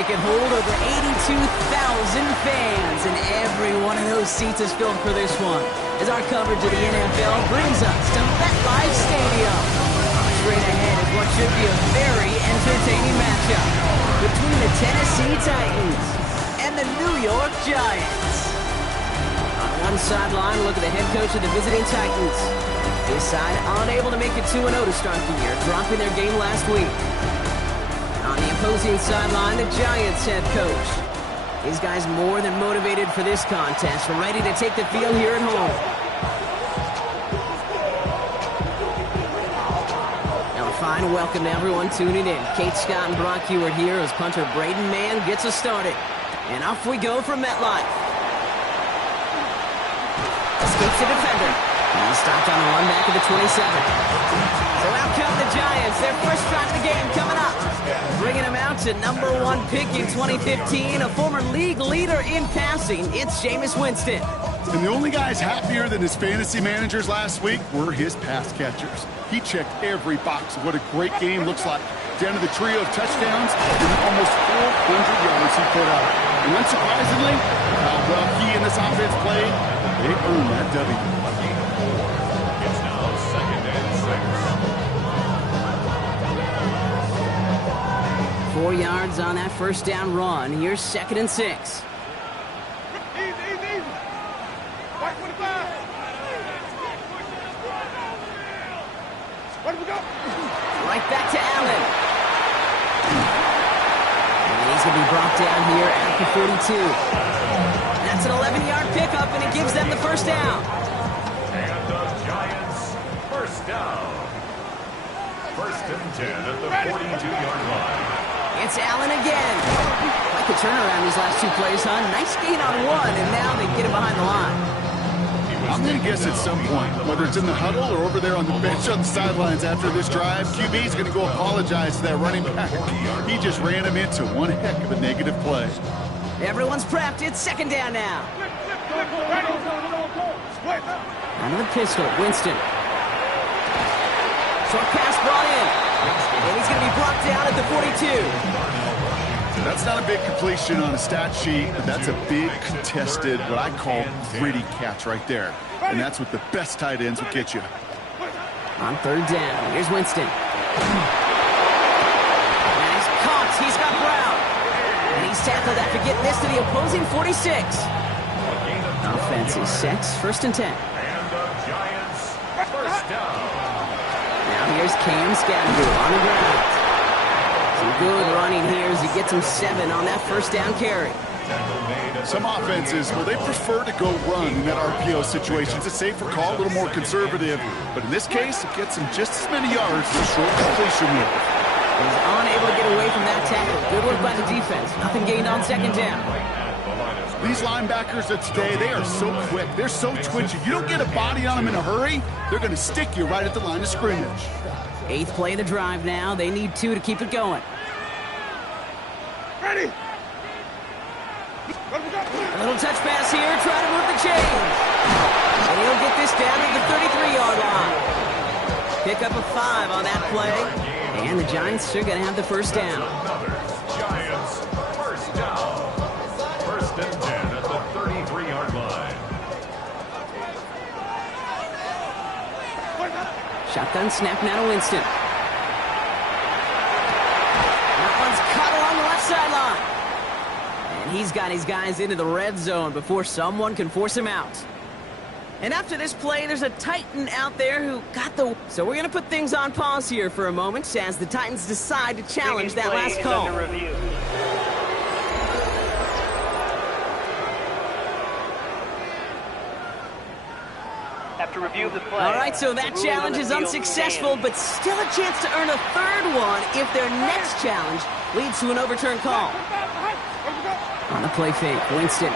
It can hold over 82,000 fans, and every one of those seats is filled for this one, as our coverage of the NFL brings us to MetLife Stadium. Straight ahead is what should be a very entertaining matchup between the Tennessee Titans and the New York Giants. On one sideline, look at the head coach of the visiting Titans. His side unable to make it 2-0 to start the year, dropping their game last week. On the opposing sideline, the Giants head coach. These guys more than motivated for this contest, ready to take the field here at home. Now a fine welcome to everyone tuning in. Kate Scott and Brock Heward here as punter Braden Mann gets us started. And off we go from MetLife. Escapes the defender. He stopped on the run back of the 27. So out come the Giants. Their first drive of the game coming up. Bringing them out to #1 pick in 2015, a former league leader in passing. It's Jameis Winston. And the only guys happier than his fantasy managers last week were his pass catchers. He checked every box of what a great game looks like. Down to the trio of touchdowns and almost 400 yards he put out. And unsurprisingly, how well he and this offense played, they earned that W. It's now 2nd and 6. 4 yards on that first down run. Here's 2nd and 6. Easy. White 25. Where do we go? Right back to Allen. And he's going to be brought down here at the 42. That's an 11-yard pickup, and it gives them the first down. And the Giants, first down. 1st and 10 at the 42-yard line. It's Allen again. Like a turnaround these last 2 plays, huh? Nice gain on 1, and now they get him behind the line. I'm going to guess at some point, whether it's in the huddle or over there on the bench on the sidelines after this drive, QB's going to go apologize to that running back. He just ran him into one heck of a negative play. Everyone's prepped. It's 2nd down now. Another pistol. Winston. Short pass brought in. And he's going to be brought down at the 42. That's not a big completion on a stat sheet, but that's a big contested, what I call gritty catch right there. And that's what the best tight ends will get you. On 3rd down, here's Winston. And he's caught. He's got Brown. And he's tackled after getting this to the opposing 46. Offense is set. 1st and 10. And the Giants, first down. Now here's Cam Scadaboo on the ground. Some good running here as he gets him 7 on that first down carry. Some offenses, well, they prefer to go run in that RPO situation. It's a safer call, a little more conservative. But in this case, it gets him just as many yards as a short completion will. He's unable to get away from that tackle. Good work by the defense. Nothing gained on 2nd down. These linebackers of today, they are so quick. They're so twitchy. You don't get a body on them in a hurry, they're going to stick you right at the line of scrimmage. 8th play of the drive now. They need 2 to keep it going. Ready. A little touch pass here, trying to move the chains. And he'll get this down to the 33-yard line. Pick up a 5 on that play. And the Giants are going to have the first down. Giants, first down. 1st and 10 at the 33-yard line. Shotgun snap now to Winston. That one's caught along the left sideline. And he's got his guys into the red zone before someone can force him out. And after this play, there's a Titan out there who got the... So we're going to put things on pause here for a moment as the Titans decide to challenge that last call. After review of the play. All right, so that challenge is unsuccessful, but still a chance to earn a 3rd one if their next challenge leads to an overturned call. On the play fake, Winston.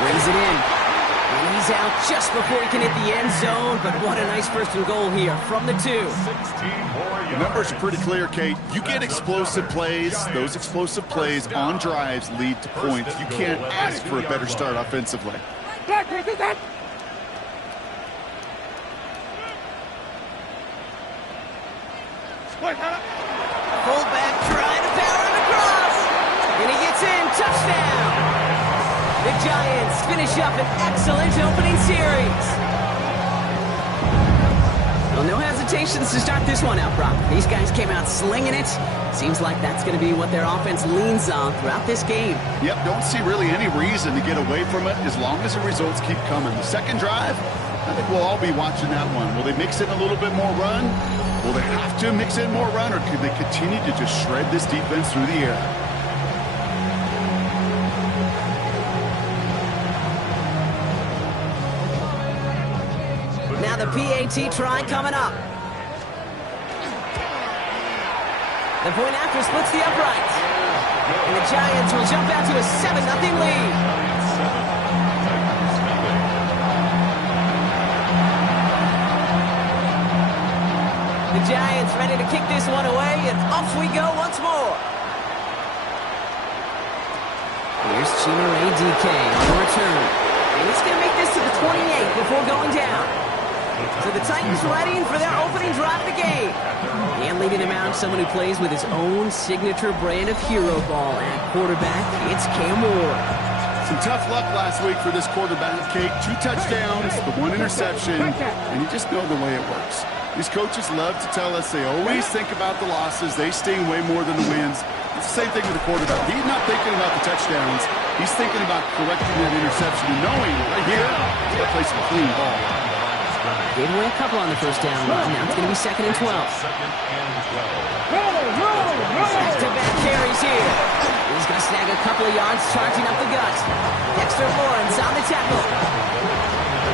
Brings it in. And he's out just before he can hit the end zone, but what a nice 1st and goal here from the 2. The numbers are pretty clear, Kate. You get explosive plays. Those explosive plays on drives lead to points. You can't ask for a better start offensively. Fullback off an excellent opening series. Well, no hesitations to start this one out, Brock. These guys came out slinging it. Seems like that's going to be what their offense leans on throughout this game. Yep, don't see really any reason to get away from it as long as the results keep coming. The second drive, I think we'll all be watching that one. Will they mix in a little bit more run? Will they have to mix in more run, or could they continue to just shred this defense through the air? Now the PAT try coming up. The point after splits the uprights. And the Giants will jump out to a 7-0 lead. The Giants ready to kick this one away, and off we go once more. Here's Chino DK on the return. And he's going to make this to the 28 before going down. So the Titans ready for their opening drive of the game. And leading him out, someone who plays with his own signature brand of hero ball at quarterback, it's Cam Ward. Some tough luck last week for this quarterback, Kate. 2 touchdowns, the 1 interception, and you just know the way it works. These coaches love to tell us they always think about the losses. They sting way more than the wins. It's the same thing with the quarterback. He's not thinking about the touchdowns. He's thinking about correcting that interception and knowing right here, he's got to play some clean ball. Gave away a couple on the first down run. Now it's going to be 2nd and 12. Back-to-back carries here. He's going to snag a couple of yards, charging up the gut. Dexter Lawrence on the tackle.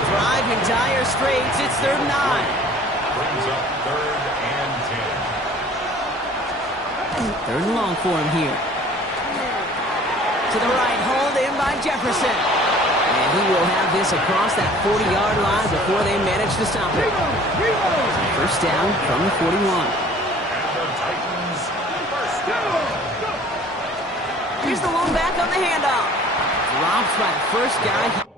Driving dire straits. It's 3rd and 9. Brings up 3rd and 10. 3rd and long for him here. To the right, hauled in by Jefferson. And he will have this across that 40-yard line before they manage to stop it. First down from the 41. And the Titans, first down. Here's the lone back on the handoff. Drops by the first guy.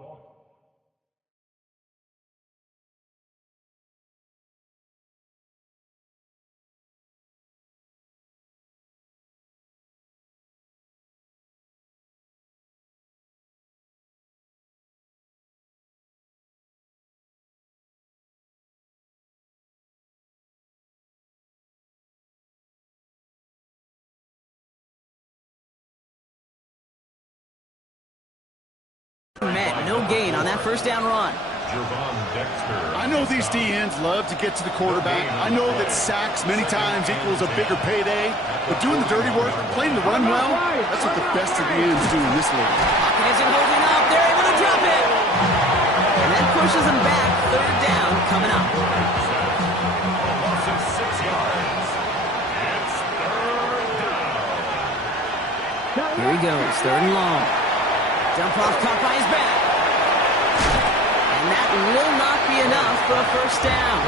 Met, no gain on that first down run. I know these DNs love to get to the quarterback. I know that sacks many times equals a bigger payday, but doing the dirty work, playing the run well, that's what the best of the ends do in this league. Pocket isn't holding up. They're able to drop it. And that pushes them back. 3rd down coming up. Loss of 6 yards. It's 3rd down. Here he goes, 3rd and long. Dump off caught by his back. And that will not be enough for a first down.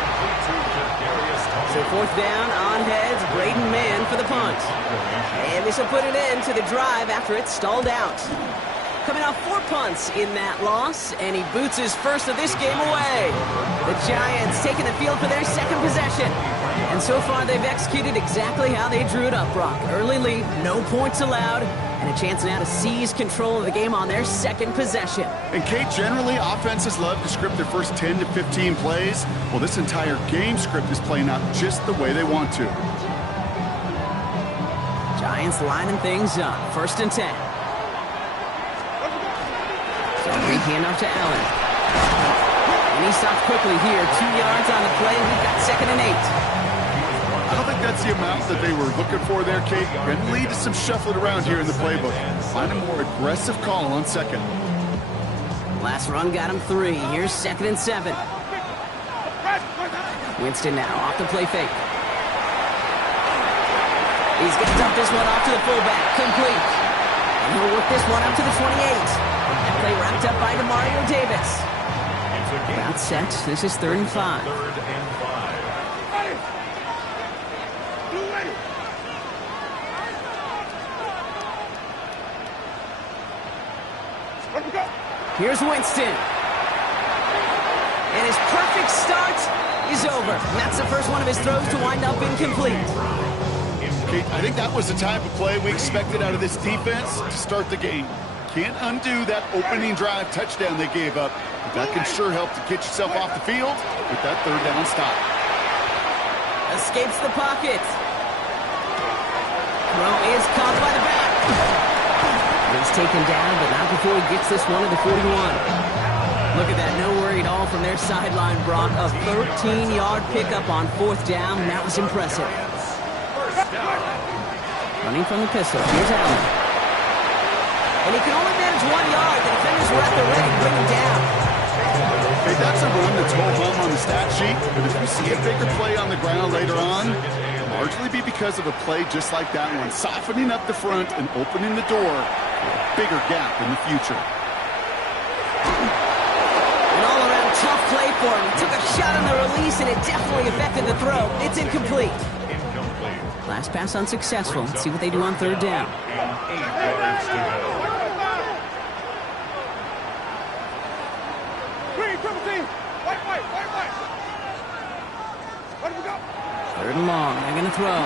So 4th down on heads, Braden Mann for the punt. And this will put it into the drive after it stalled out. Coming off 4 punts in that loss, and he boots his first of this game away. The Giants taking the field for their 2nd possession. And so far they've executed exactly how they drew it up, Brock. Early lead, no points allowed, and a chance now to seize control of the game on their 2nd possession. And Kate, generally, offenses love to script their first 10 to 15 plays. Well, this entire game script is playing out just the way they want to. Giants lining things up. 1st and 10. So big handoff to Allen. And he stops quickly here. 2 yards on the play. We've got 2nd and 8. I don't think that's the amount that they were looking for there, Kate. Going to lead to some shuffling around here in the playbook. Find a more aggressive call on 2nd. Last run got him 3. Here's 2nd and 7. Winston now off the play fake. He's going to dump this one off to the fullback. Complete. And he'll work this one up to the 28. That play wrapped up by Demario Davis. About set. This is 3rd and 5. 3rd and 5. Here's Winston. And his perfect start is over. And that's the first one of his throws to wind up incomplete. Kate, I think that was the type of play we expected out of this defense to start the game. Can't undo that opening drive touchdown they gave up. But that can sure help to get yourself off the field with that third down stop. Escapes the pocket. Throw is caught by the back. He's taken down, but not before he gets this one to the 41. Look at that, no worry at all from their sideline, Brock. A 13-yard pickup on fourth down, and that was impressive. Running from the pistol, here's Allen. And he can only manage 1 yard. The defenders were at the ready to bring him down. Hey, that's a run that's whole hum on the stat sheet, but if you see a bigger play on the ground later on, it'll largely be because of a play just like that one, softening up the front and opening the door for a bigger gap in the future. An all-around tough play for him. He took a shot on the release, and it definitely affected the throw. It's incomplete. Last pass unsuccessful. Let's see what they do on third down. 8 yards to go. Third and long. They're going to throw.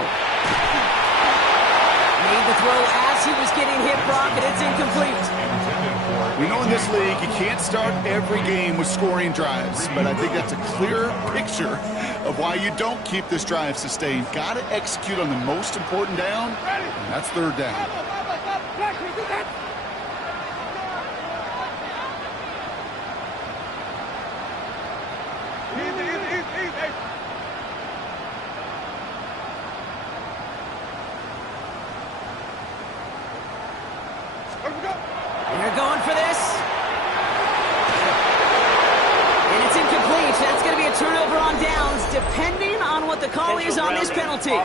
Made the throw as he was getting hit, Brock, and it's incomplete. We know in this league you can't start every game with scoring drives, but I think that's a clear picture of why you don't keep this drive sustained. Got to execute on the most important down, and that's third down. They're going for this. And it's incomplete. That's going to be a turnover on downs, depending on what the call is on this penalty.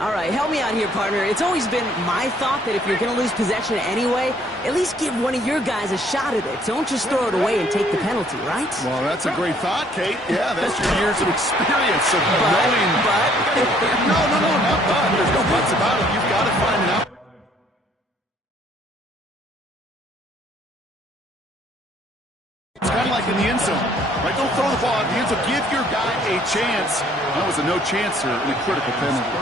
All right, help me out here, partner. It's always been my thought that if you're going to lose possession anyway, at least give one of your guys a shot at it. Don't just throw it away and take the penalty, right? Well, that's a great thought, Kate. Yeah, that's your years of experience of knowing. But? No, not but. There's no buts about it. You've got to find it out. It's kind of like in the end zone. Right? Don't throw the ball out of the end zone. Give your guy a chance. That was a no-chancer and a critical penalty.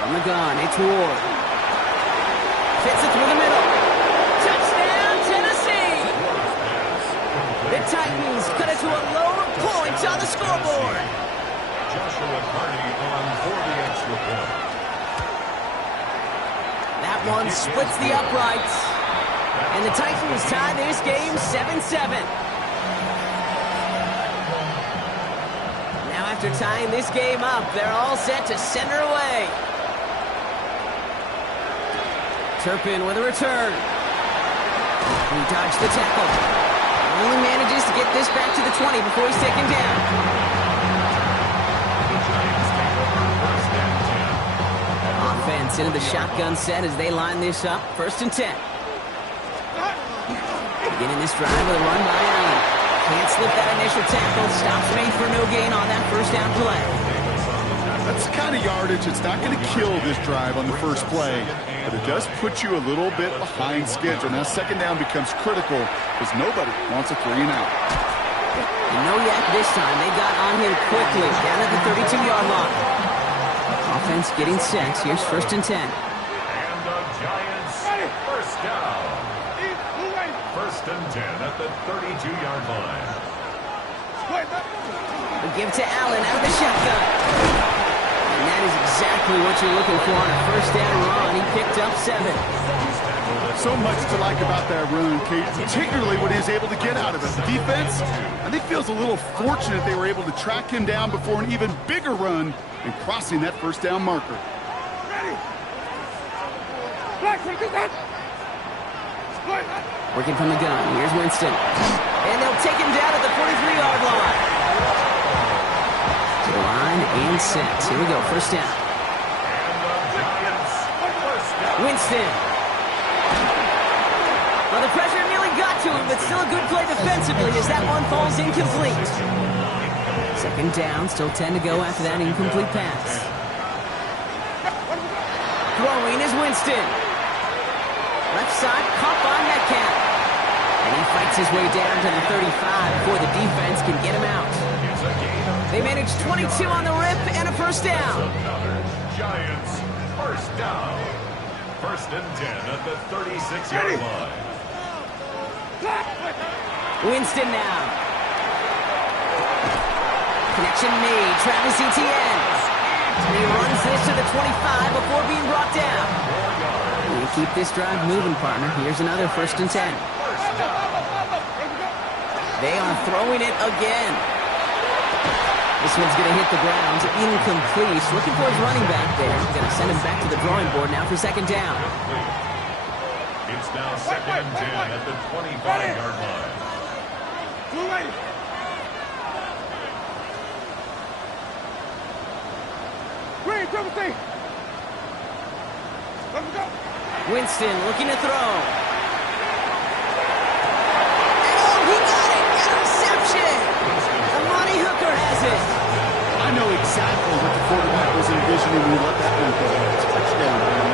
From the gun, it's Ward. Fits it through the middle. Touchdown, Tennessee! The Titans cut it to a lower point on the scoreboard. Joshua Carney on for the extra point. That one splits the uprights. And the Titans tie this game 7-7. Now after tying this game up, they're all set to send her away. Turpin with a return. He dodged the tackle. Only manages to get this back to the 20 before he's taken down. Offense into the shotgun set as they line this up. 1st and 10. Beginning this drive with a run by Allen. Can't slip that initial tackle. Stops made for no gain on that first down play. That's the kind of yardage that's not going to kill this drive on the first play, but it does put you a little bit behind schedule. Now second down becomes critical because nobody wants a 3 and out. And no yak this time. They got on him quickly down at the 32-yard line. Offense getting set. Here's 1st and 10. And the Giants, first down. 1st and 10 at the 32-yard line. The give to Allen out of the shotgun. And that is exactly what you're looking for on a first down run. He picked up 7. So much to like about that run, Kate, particularly what he was able to get out of it. The defense, I think, feels a little fortunate they were able to track him down before an even bigger run and crossing that first down marker. Working from the gun. Here's Winston. And they'll take him down at the 43-yard line. To the line and set. Here we go. First down. Winston. Well, the pressure nearly got to him, but still a good play defensively as that one falls incomplete. Second down. Still 10 to go after that incomplete pass. Throwing is Winston. Left side, caught by Metcalf. And he fights his way down to the 35 before the defense can get him out. They managed 22 on the rip and a first down. Giants. First down. First and 10 at the 36-yard line. Winston now. Connection made. Travis Etienne. He runs this to the 25 before being brought down. We keep this drive moving, partner. Here's another first and 10. They are throwing it again. This one's going to hit the ground. Incomplete. Looking for his running back there. Going to send him back to the drawing board now for second down. It's now second and 10 at the 25-yard line. Winston looking to throw. Oh, he got it! Interception! Amani Hooker has it. I know exactly what the quarterback was envisioning when he let that one go. It's a touchdown, baby.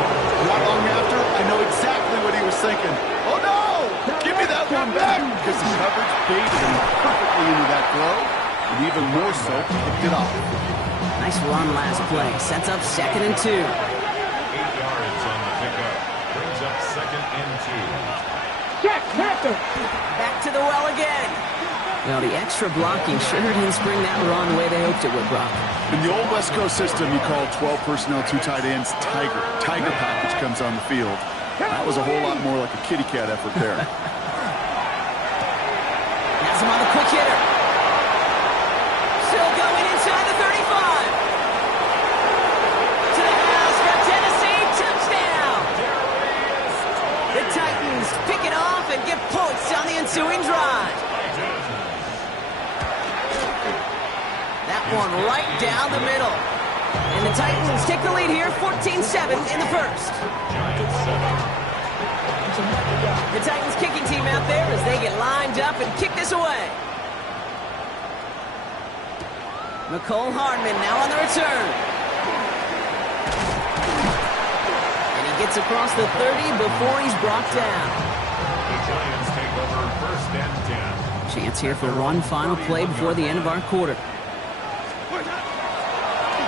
Not long after, I know exactly what he was thinking. Oh, no! Give me that one back! Because the coverage baited him perfectly into that throw, and even more so, picked it off. Nice run last play. Sets up second and 2. 8 yards on the pickup. Brings up second and 2. Back to the well again. Well, the extra blocking sure didn't spring that run the way they hoped it would, Brock. In the old West Coast system, you call 12 personnel, 2 tight ends, Tiger. Tiger package comes on the field. That was a whole lot more like a kitty cat effort there. Has him on the quick hitter. Still going inside the 35. To the house for Tennessee. Touchdown. The Titans pick it off and get points on the ensuing drive. That one right down the middle. And the Titans take the lead here, 14-7 in the first. The Titans kicking team out there as they get lined up and kick this away. Nicole Hardman now on the return. And he gets across the 30 before he's brought down. The Giants take over first and 10. Chance here for one final play before the end of our quarter.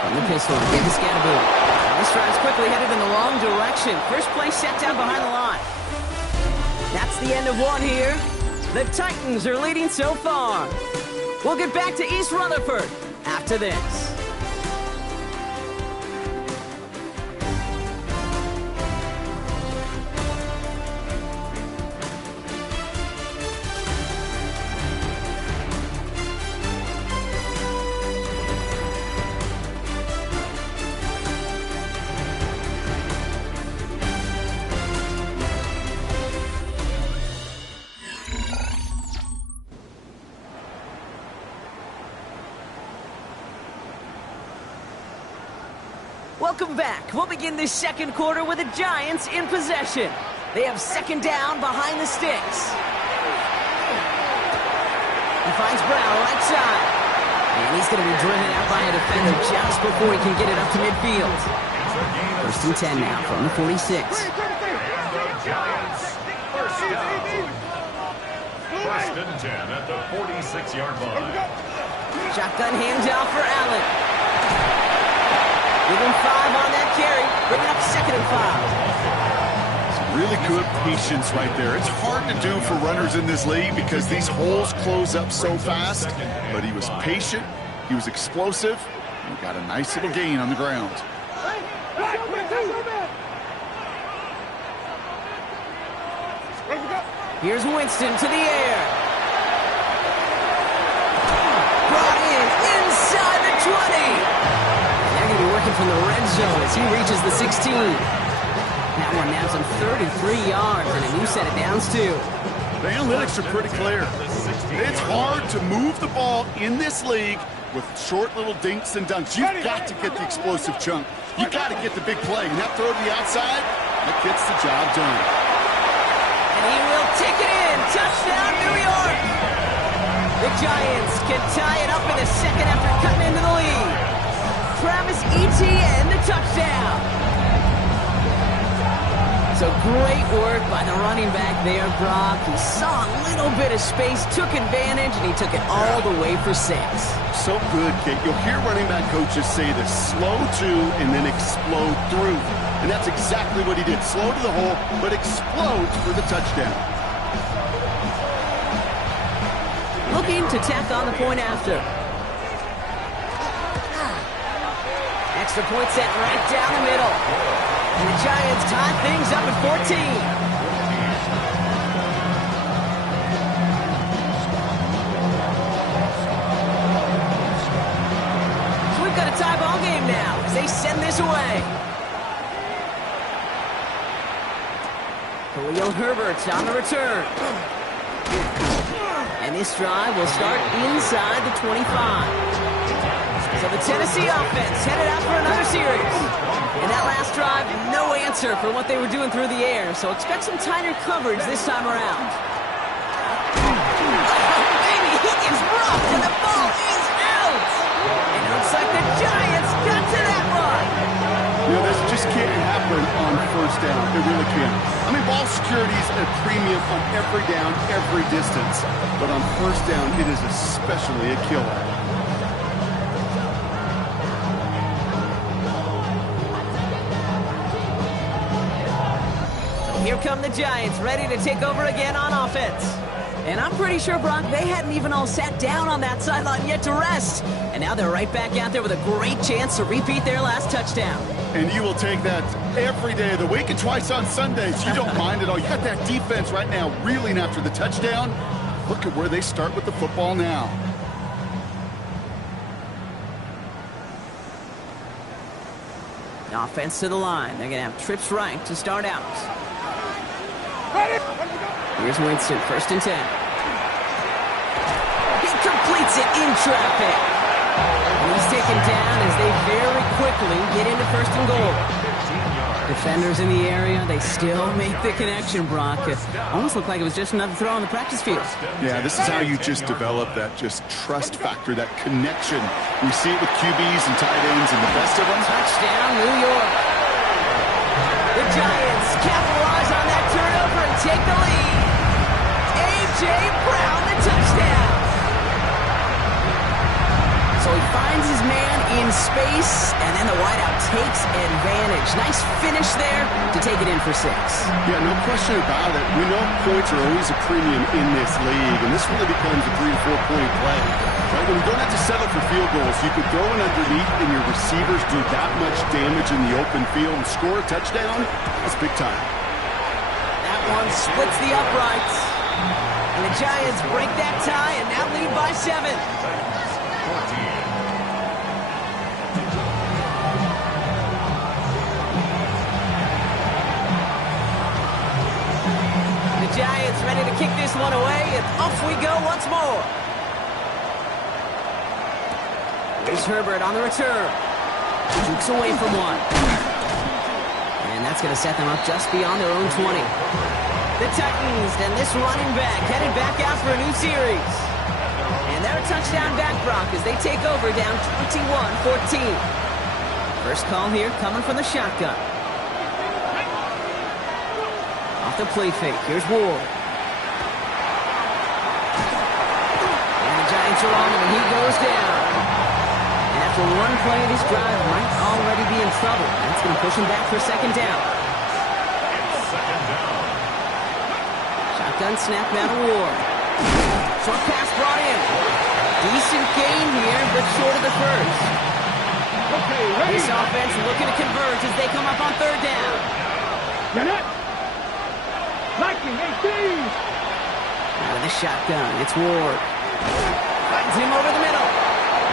From the pistol, David Scatterboot. This drive's quickly headed in the wrong direction. First play set down behind the line. That's the end of one here. The Titans are leading so far. We'll get back to East Rutherford after this. Welcome back. We'll begin this second quarter with the Giants in possession. They have second down behind the sticks. He finds Brown right side. And he's going to be driven out by a defender just before he can get it up to midfield. First and 10 now from the 46. And the Giants first down. First and 10 at the 46-yard line. Shotgun handoff for Allen. Give him 5 on that carry. Bring it up second and 5. Really good patience right there. It's hard to do for runners in this league because these holes close up so fast. But he was patient, he was explosive, and he got a nice little gain on the ground. Here's Winston to the air. Brought in inside the 20. They're going to be working from the red zone as he reaches the 16. That one nabs him 33 yards and a new set of downs, too. The analytics are pretty clear. It's hard to move the ball in this league with short little dinks and dunks. You've got to get the explosive chunk. You've got to get the big play. And that throw to the outside, that gets the job done. And he will take it in. Touchdown, New York. The Giants can tie it up in a second after cutting into the lead. Travis Etienne, the touchdown. So great work by the running back there, Brock. He saw a little bit of space, took advantage, and he took it all the way for 6. So good, Kate. You'll hear running back coaches say this: slow to and then explode through. And that's exactly what he did. Slow to the hole, but explodes for the touchdown. Looking to tack on the point after. Extra point set right down the middle. And the Giants tie things up at 14. So we've got a tie ball game now as they send this away. Khalil Herbert on the return. And this drive will start inside the 25. So the Tennessee offense headed out for another series. And that last drive, no answer for what they were doing through the air. So expect some tighter coverage this time around. Maybe he gets roughed and the ball is out. It looks like the Giants got to that one. You know, this just can't happen on first down. It really can't. I mean, ball security is a premium on every down, every distance. But on first down, it is especially a killer. Here come the Giants, ready to take over again on offense. And I'm pretty sure, Brock, they hadn't even all sat down on that sideline yet to rest. And now they're right back out there with a great chance to repeat their last touchdown. And you will take that every day of the week and twice on Sundays. You don't mind at all. You got that defense right now reeling after the touchdown. Look at where they start with the football now. Offense to the line. They're going to have trips right to start out. Here's Winston, 1st and 10. He completes it in traffic. And he's taken down as they very quickly get into 1st and goal. Defenders in the area, they still make the connection, Brock. It almost looked like it was just another throw on the practice field. Yeah, this is how you just develop that just trust factor, that connection. We see it with QBs and tight ends and the best of them. Touchdown, New York. The Giants capitalize on that turnover and take the lead. A.J. Brown, the touchdown. So he finds his man in space, and then the wideout takes advantage. Nice finish there to take it in for 6. Yeah, no question about it. We know points are always a premium in this league, and this really becomes a 3- to 4-point play. Right? When you don't have to settle for field goals, you could throw it underneath, and your receivers do that much damage in the open field and score a touchdown. That's big time. That one splits the uprights. And the Giants break that tie and now lead by 7. The Giants ready to kick this one away, and off we go once more. Here's Herbert on the return. Jukes away from one. And that's going to set them up just beyond their own 20. The Titans and this running back headed back out for a new series. And they're a touchdown back, Brock, as they take over down 21-14. First call here coming from the shotgun. Off the play fake. Here's Ward. And the Giants are on him, and he goes down. And after one play, this drive might already be in trouble. That's going to push him back for 2nd down. Shotgun snap now to Ward. Short pass brought in. Decent gain here, but short of the first. This offense looking to convert as they come up on 3rd down. Out of the shotgun, it's Ward. Finds him over the middle.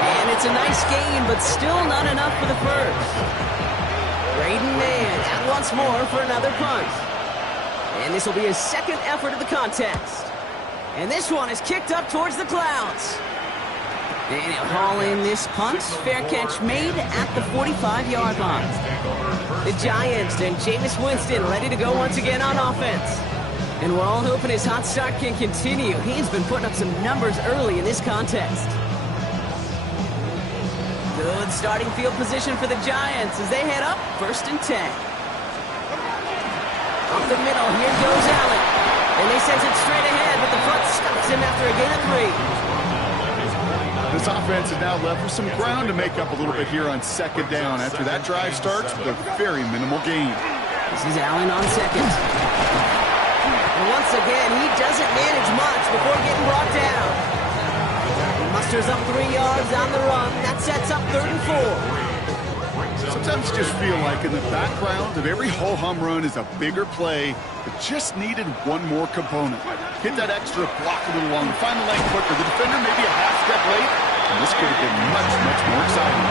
And it's a nice gain, but still not enough for the first. Braden Mann out once more for another punt. And this will be his 2nd effort of the contest. And this one is kicked up towards the clouds. And he'll haul in this punt. Fair catch made at the 45-yard line. The Giants and Jameis Winston ready to go once again on offense. And we're all hoping his hot start can continue. He's been putting up some numbers early in this contest. Good starting field position for the Giants as they head up 1st and 10. Up the middle, here goes Allen. And they send it straight ahead, but the front stops him after a gain of 3. This offense is now left with some ground to make up a little bit here on second down after that drive starts with a very minimal gain. This is Allen on second. And once again, he doesn't manage much before getting brought down. He musters up 3 yards on the run. That sets up 3rd and 4. Sometimes you just feel like in the background of every ho-hum run is a bigger play that just needed one more component. Hit that extra block a little longer, find the lane quicker. The defender may be a half step late, and this could have been much, much more exciting.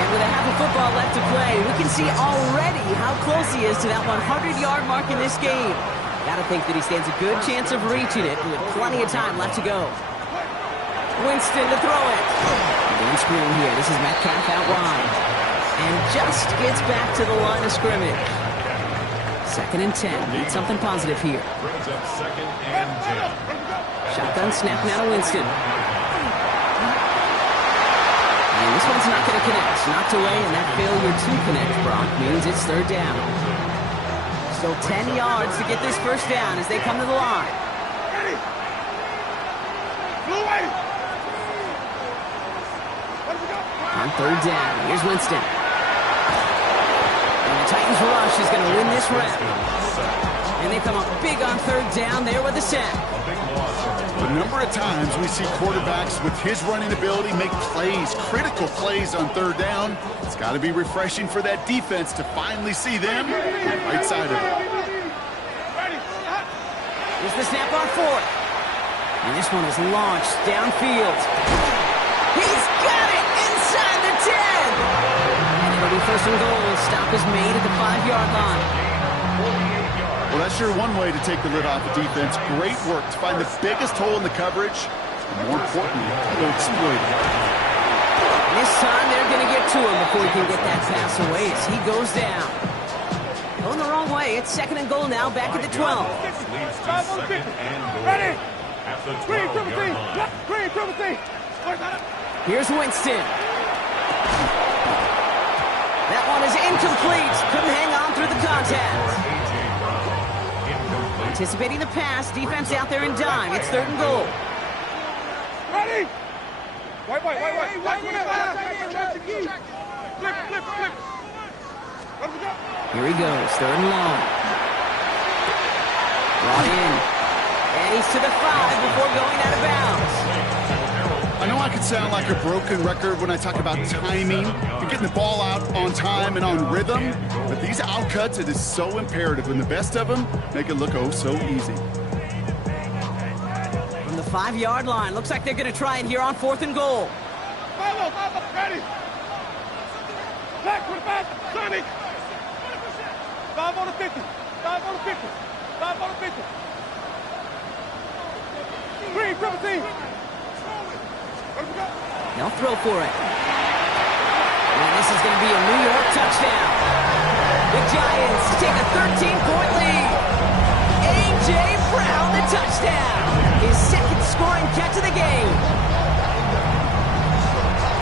And with a half of football left to play, we can see already how close he is to that 100-yard mark in this game. Gotta think that he stands a good chance of reaching it with plenty of time left to go. Winston to throw it. Again screen here. This is Metcalf out wide. And just gets back to the line of scrimmage. 2nd and 10. Need something positive here. Brings up 2nd and 10. Shotgun snap now to Winston. And this one's not going to connect. Knocked away, and that failure to connect, Brock, means it's 3rd down. Still 10 yards to get this 1st down as they come to the line. On 3rd down, here's Winston. And the Titans rush is going to win this round. And they come up big on 3rd down there with a sack. The number of times we see quarterbacks with his running ability make plays, critical plays on 3rd down, it's got to be refreshing for that defense to finally see them on the right side of it. Here's the snap on 4th. And this one is launched downfield. He's got it inside the 10. And it'll be 1st and goal. Stop is made at the 5-yard line. Well, that's sure one way to take the lid off the defense. Great work to find the biggest hole in the coverage, and more importantly, to exploit it. This time they're going to get to him before he can get that pass away as he goes down. Going the wrong way. It's 2nd and goal now, back at the 12. Ready? At the 12-yard line. Here's Winston. That one is incomplete. Couldn't hang on through the contact. Anticipating the pass, defense out there in dime. It's 3rd and goal. Ready? Wait. Flip. Here he goes, 3rd and long. Brought in. And he's to the 5 before going out of bounds. I know I could sound like a broken record when I talk about timing and getting the ball out on time and on rhythm, but these outcuts, it is so imperative, and the best of them make it look oh so easy. From the 5-yard line, looks like they're going to try it here on 4th and goal. Ready? Back with the back, Sonny. 5 on the 50. 5 on the 50. 5 on the 50. 3, 17. They'll throw for it. And this is going to be a New York touchdown. The Giants take a 13-point lead. A.J. Brown, the touchdown. His 2nd scoring catch of the game.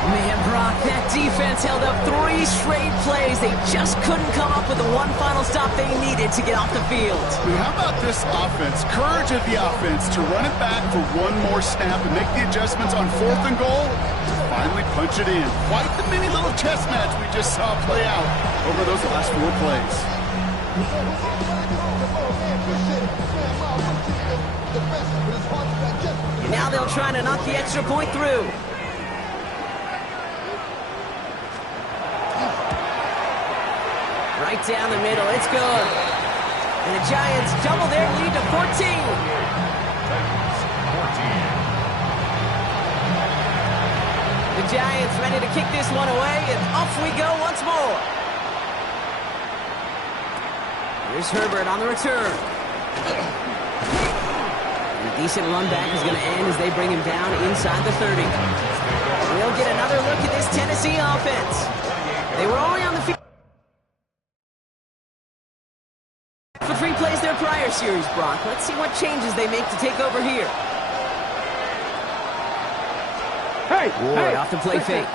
Man, Brock, that defense held up 3 straight plays. They just couldn't come up with the one final stop they needed to get off the field. And how about this offense? Courage of the offense to run it back for one more snap and make the adjustments on 4th and goal to finally punch it in. Quite the mini little chess match we just saw play out over those last 4 plays. And now they'll try to knock the extra point through. Right down the middle, it's good. And the Giants double their lead to 14. The Giants ready to kick this one away, and off we go once more. Here's Herbert on the return. And a decent run back is going to end as they bring him down inside the 30. We'll get another look at this Tennessee offense. They were only on the field for 3 plays their prior series, Brock. Let's see what changes they make to take over here. Ward off the play fake.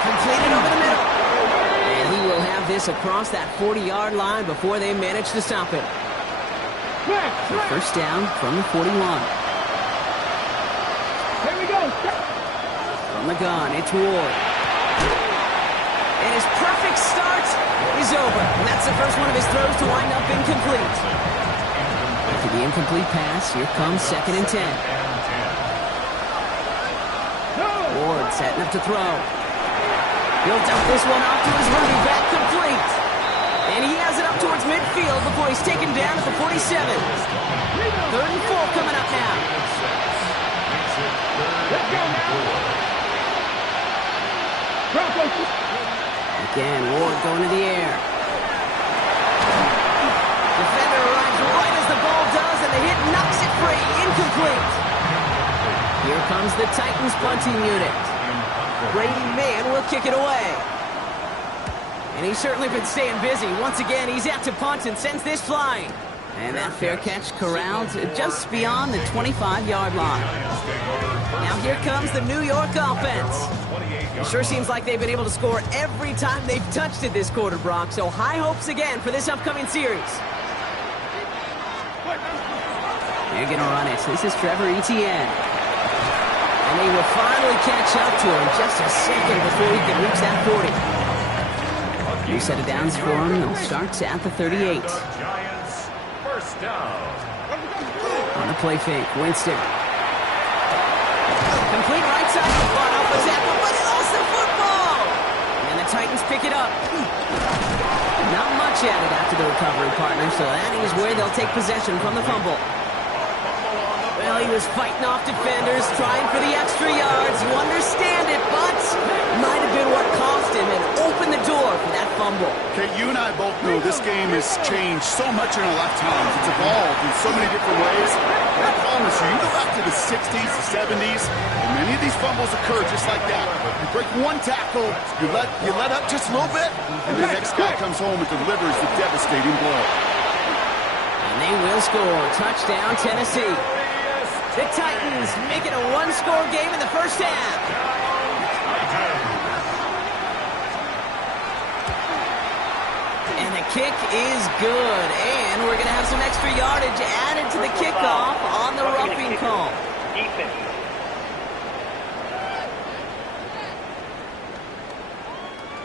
Completed over the middle. And he will have this across that 40-yard line before they manage to stop it. So first down from the 41. Here we go. From the gun, it's Ward. And his perfect start is over. And that's the first one of his throws to wind up incomplete. To the incomplete pass, here comes 2nd and 10. Ward setting up to throw. He'll dump this one off to his running back, complete. And he has it up towards midfield before he's taken down at the 47. 3rd and 4 coming up now. Let's go now. Again, Ward going to the air. Defender arrives right as the ball does, and the hit knocks it free. Incomplete. Here comes the Titans punting unit. Brady Mann will kick it away. And he's certainly been staying busy. Once again, he's out to punt and sends this flying. And that fair catch corralled just beyond the 25-yard line. Now here comes the New York offense. It sure seems like they've been able to score every time they've touched it this quarter, Brock. So high hopes again for this upcoming series. They're going to run it. This is Trevor Etienne. And they will finally catch up to him just a second before he can reach that 40. New set of downs for him. They'll start at the 38. Giants, first down. On the play fake, Winston. Complete right side of the funnel for Zappa, but he lost the football! And the Titans pick it up. Not much added after the recovery, partner, so that is where they'll take possession from the fumble. Well, he was fighting off defenders, trying for the extra yards. You understand it, but might have been what cost him and opened the door for that fumble. Okay, you and I both know this game has changed so much in our lifetimes. It's evolved in so many different ways. And I promise you, you go back to the 60s, the 70s, and many of these fumbles occur just like that. You break one tackle, you let up just a little bit, and the next guy comes home and delivers the devastating blow. And they will score. Touchdown, Tennessee. The Titans make it a one-score game in the first half. And the kick is good. And we're going to have some extra yardage added to the kickoff on the roughing call.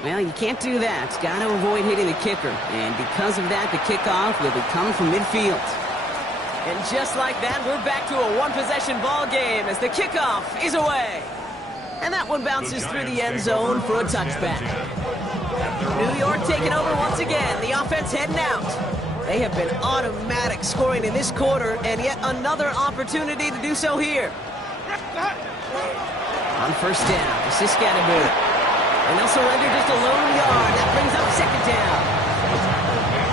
Well, you can't do that. Got to avoid hitting the kicker. And because of that, the kickoff will be coming from midfield. And just like that, we're back to a one-possession ball game as the kickoff is away. And that one bounces through the end zone for a touchback. New York taking over once again. The offense heading out. They have been automatic scoring in this quarter, and yet another opportunity to do so here. On first down, this is Scatterboot. And they'll surrender just a lone yard. That brings up 2nd down.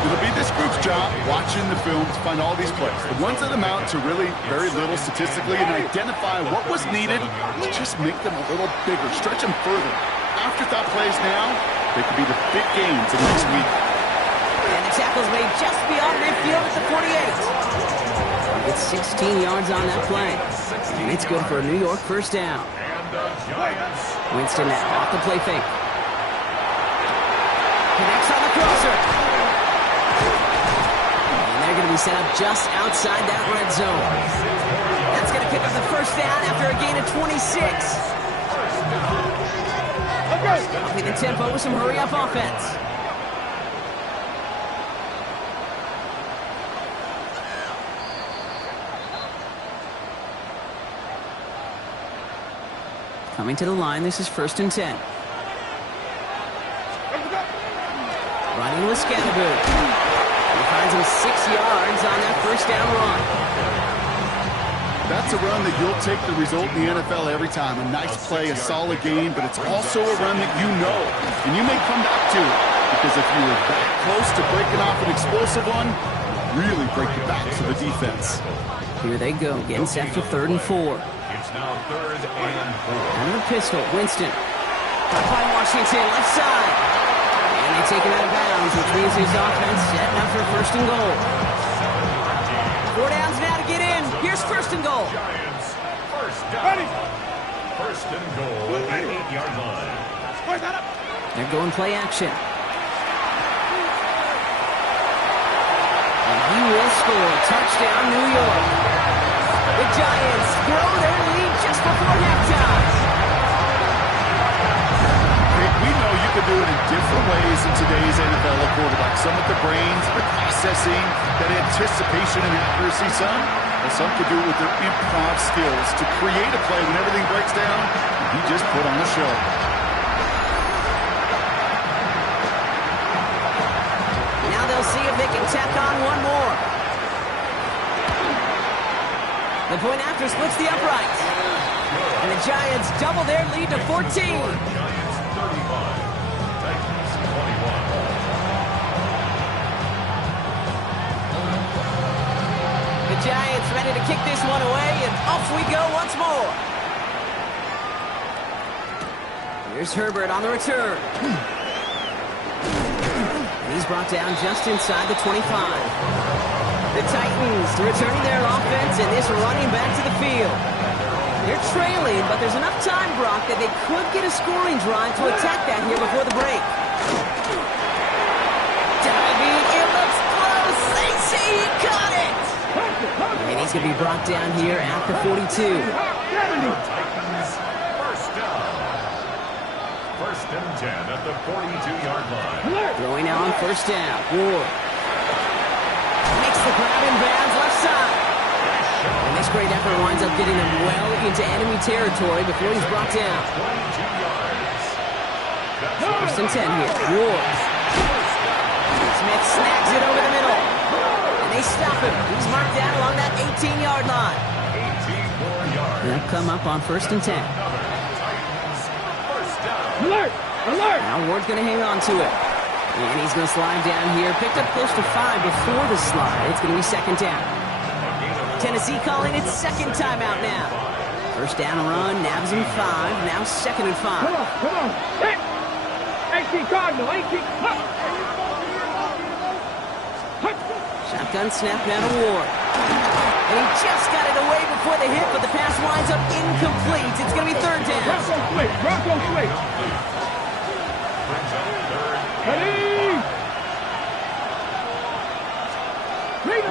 It'll be this group's job watching the film to find all these plays. The ones that amount to really very little statistically and identify what was needed to just make them a little bigger, stretch them further. Afterthought plays now, they could be the big games of next week. And the tackle's made just beyond midfield at the 48. Gets 16 yards on that play. And it's good for a New York first down. Winston now off the play fake. Connects on the crosser. They're going to be set up just outside that red zone. That's going to pick up the first down after a gain of 26. Upping the tempo with some hurry-up offense. Coming to the line, this is 1st and 10. Running with Scatterboot. He finds him 6 yards on that first down run. That's a run that you'll take the result in the NFL every time. A nice play, a solid game, but it's also a run that you know. And you may come back to it, because if you were that close to breaking off an explosive one, really break the backs of the defense. Here they go, getting set for 3rd and 4. It's now 3rd and 4. Under the pistol, Winston. Caught by Washington, left side. And they take him out of bounds, which means his offense setting up for 1st and goal. 4 downs now to get in. Here's 1st and goal. Giants, first down. 1st and goal at the 8-yard line. They're going play action. score. Touchdown, New York. The Giants grow their lead just before halftime. We know you can do it in different ways in today's NFL quarterback. Some with the brains, the processing, that anticipation and accuracy, some could do it with their improv skills to create a play when everything breaks down. He just put on a show. Now they'll see if they can tack on one more. The point after splits the uprights. And the Giants double their lead to 14. Giants 35, Titans 21. The Giants ready to kick this one away, and off we go once more. Here's Herbert on the return. He's brought down just inside the 25. The Titans returning their offense and this running back to the field. They're trailing, but there's enough time, Brock, that they could get a scoring drive to attack that here before the break. Diving, it looks close. They say he caught it. And he's going to be brought down here at the 42. Titans, first down. First and 10 at the 42-yard line. Throwing out on first down. Ward makes the grab in bounds left side. And this great effort winds up getting him well into enemy territory before he's brought down. 22 yards. First and 10 here. Ward. Smith snags it over the middle. And they stop him. He's marked down along that 18-yard line. 84 yards. They'll come up on first and 10. Titans, first down. Alert! Alert! Now Ward's going to hang on to it. And he's going to slide down here. Picked up close to 5 before the slide. It's going to be second down. Tennessee calling it second timeout now. First down run, nabs him 5. Now second and 5. Come on! Hit! 18 Cardinal, 18. Shotgun snap now to Ward. And he just got it away before the hit, but the pass winds up incomplete. It's going to be third down. Bronco switch! Ready!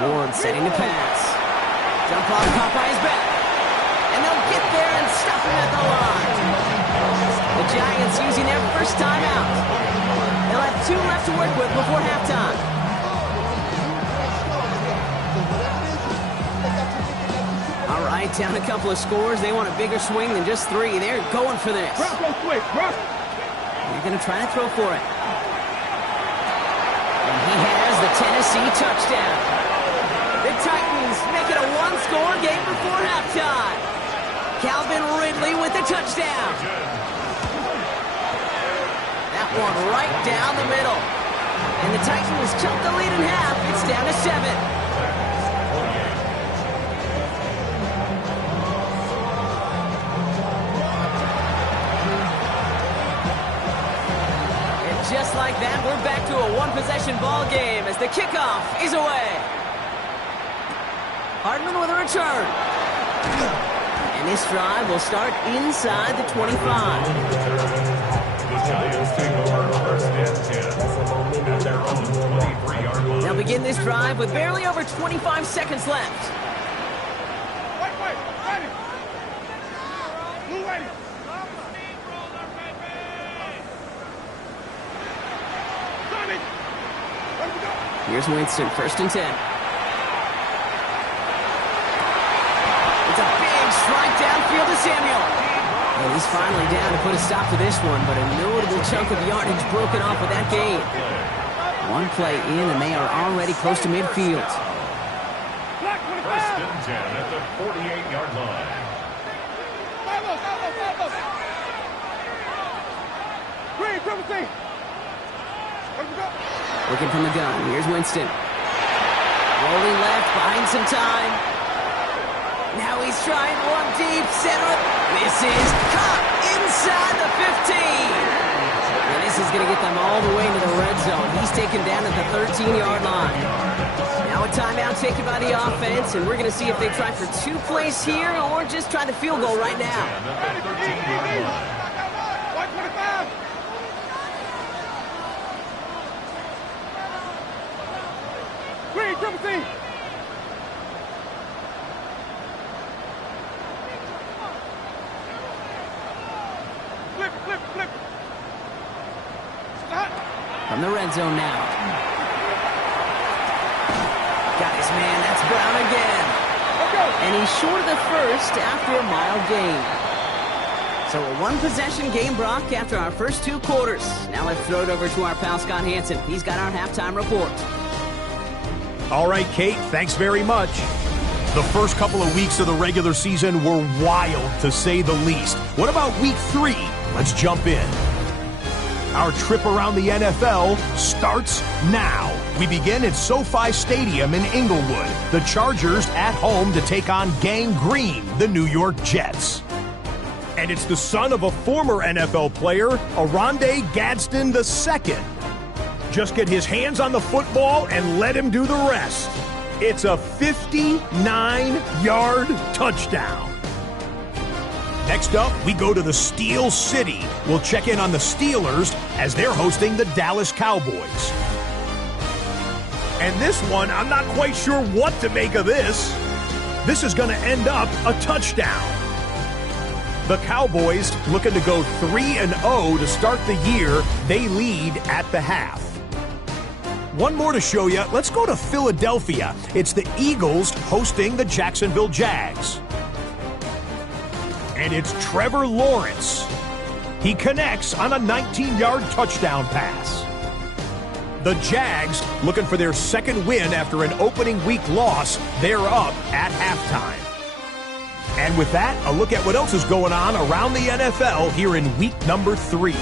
Ward setting the pass. Jump off caught by his back. And they'll get there and stop him at the line. The Giants using their first timeout. They'll have 2 left to work with before halftime. All right, down a couple of scores. They want a bigger swing than just 3. They're going for this. Bronco switch! They're going to try to throw for it. And he has the Tennessee touchdown. The Titans make it a 1-score game before halftime. Calvin Ridley with the touchdown. That one right down the middle. And the Titans cut the lead in half. It's down to 7. Just like that, we're back to a 1-possession ball game as the kickoff is away. Hardman with a return. And this drive will start inside the 25. The Giants take over first and 10 at their own 23-yard line. They'll begin this drive with barely over 25 seconds left. Wait, ready! Blue ready! Here's Winston, first and 10. It's a big strike downfield to Samuel. And he's finally down to put a stop to this one, but a notable chunk of yardage broken off with that gain. One play in, and they are already close to midfield. First and 10 at the 48-yard line. Green, triple C! Looking from the gun. Here's Winston. Rolling left, buying some time. Now he's trying one deep center. This is caught inside the 15. And this is going to get them all the way into the red zone. He's taken down at the 13-yard line. Now a timeout taken by the offense, and we're going to see if they try for 2 plays here or just try the field goal right now. Green, triple C! in the red zone now. Got his man. That's Brown again. And he's short of the first after a mild gain. So a one-possession game, Brock, after our first 2 quarters. Now let's throw it over to our pal Scott Hansen. He's got our halftime report. All right, Kate, thanks very much. The first couple of weeks of the regular season were wild, to say the least. What about week 3? Let's jump in. Our trip around the NFL starts now. We begin at SoFi Stadium in Inglewood. The Chargers at home to take on Gang Green, the New York Jets. And it's the son of a former NFL player, Aronde Gadsden II. Just get his hands on the football and let him do the rest. It's a 59-yard touchdown. Next up, we go to the Steel City. We'll check in on the Steelers as they're hosting the Dallas Cowboys. And this one, I'm not quite sure what to make of this. This is going to end up a touchdown. The Cowboys looking to go 3-0 to start the year. They lead at the half. One more to show you. Let's go to Philadelphia. It's the Eagles hosting the Jacksonville Jags. And it's Trevor Lawrence. He connects on a 19-yard touchdown pass. The Jags, looking for their second win after an opening week loss, they're up at halftime. And with that, a look at what else is going on around the NFL here in week number 3.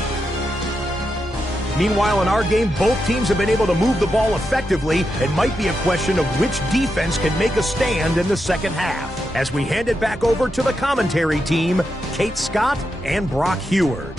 Meanwhile, in our game, both teams have been able to move the ball effectively. It might be a question of which defense can make a stand in the second half. As we hand it back over to the commentary team, Kate Scott and Brock Heward.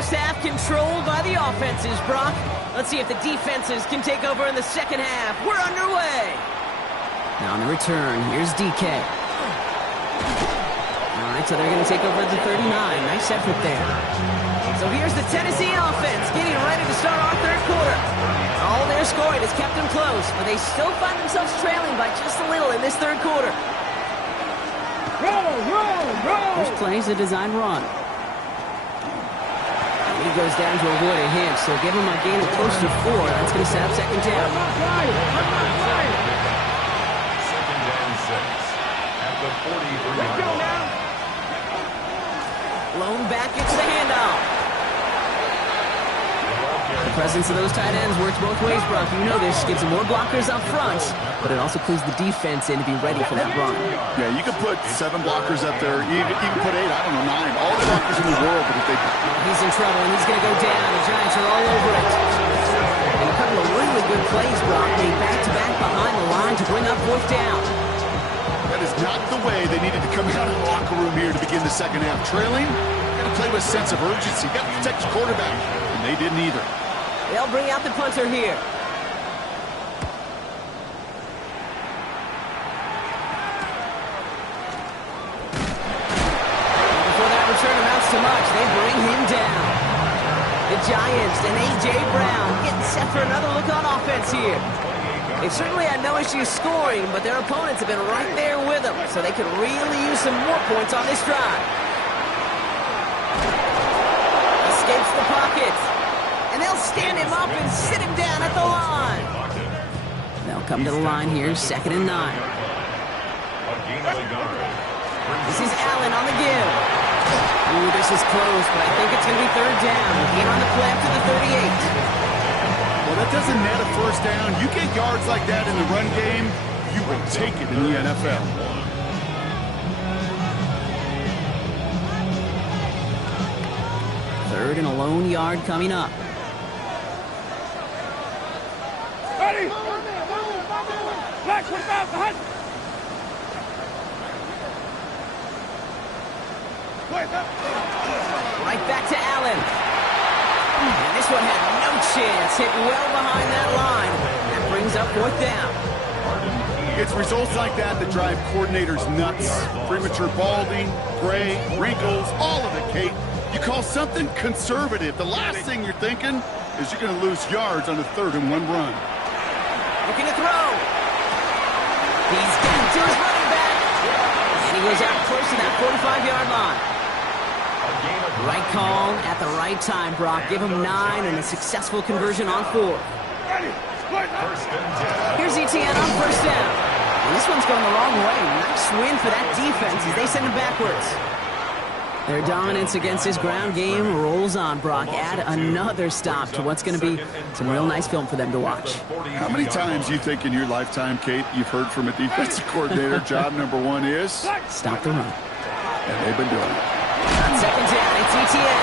first half controlled by the offenses, Brock. Let's see if the defenses can take over in the second half. We're underway. Now on the return, here's DK. All right, so they're going to take over at the 39. Nice effort there. So here's the Tennessee offense getting ready to start our third quarter. All their scoring has kept them close, but they still find themselves trailing by just a little in this third quarter. First play is a design run. He goes down to avoid a hit, so give him a gain of close to 4. That's going to set up second down. Second and 6 at the 43-yard line. Lone back gets the handoff. The presence of those tight ends works both ways, Brock. You know this. Gives them more blockers up front, but it also clues the defense in to be ready for that run. Yeah, you could put 7 blockers up there. You can put 8, I don't know, 9. All the blockers in the world, but if they... He's in trouble, and he's going to go down. The Giants are all over it. And a couple of really good plays, Brock, made back-to-back behind the line to bring up fourth down. That is not the way they needed to come out of the locker room here to begin the second half. Trailing, got to play with a sense of urgency. Got to protect your quarterback, and they didn't either. They'll bring out the punter here. Before that return amounts to much, they bring him down. The Giants and A.J. Brown getting set for another look on offense here. They've certainly had no issue scoring, but their opponents have been right there with them, so they could really use some more points on this drive. Escapes the pocket. And they'll stand him up and sit him down at the line. They'll come to the line here, 2nd and 9. This is Allen on the give. Ooh, this is close, but I think it's going to be 3rd down. Gain on the play up to the 38. Well, that doesn't net a first down. You get yards like that in the run game, you will take it in the NFL. Third and a lone yard coming up. Ready? Black, what about behind? Right back to Allen. And this one had no chance. Hit well behind that line. That brings up 4th down. It's results like that that drive coordinators nuts. Premature balding, gray, wrinkles, all of it, Kate. You call something conservative. The last thing you're thinking is you're going to lose yards on a 3rd and 1 run. Looking to throw. He's getting to his running back. And he goes out close to that 45-yard line. Right call at the right time, Brock. Give him 9 and a successful conversion on 4. Here's ETN on 1st down. And this one's going the wrong way. Nice win for that defense as they send him backwards. Their dominance against this ground game rolls on, Brock. Add another stop to what's going to be some real nice film for them to watch. How many times you think in your lifetime, Kate, you've heard from a defensive coordinator, job number 1 is? Stop the run. And they've been doing it. On 2nd down, it's ETN.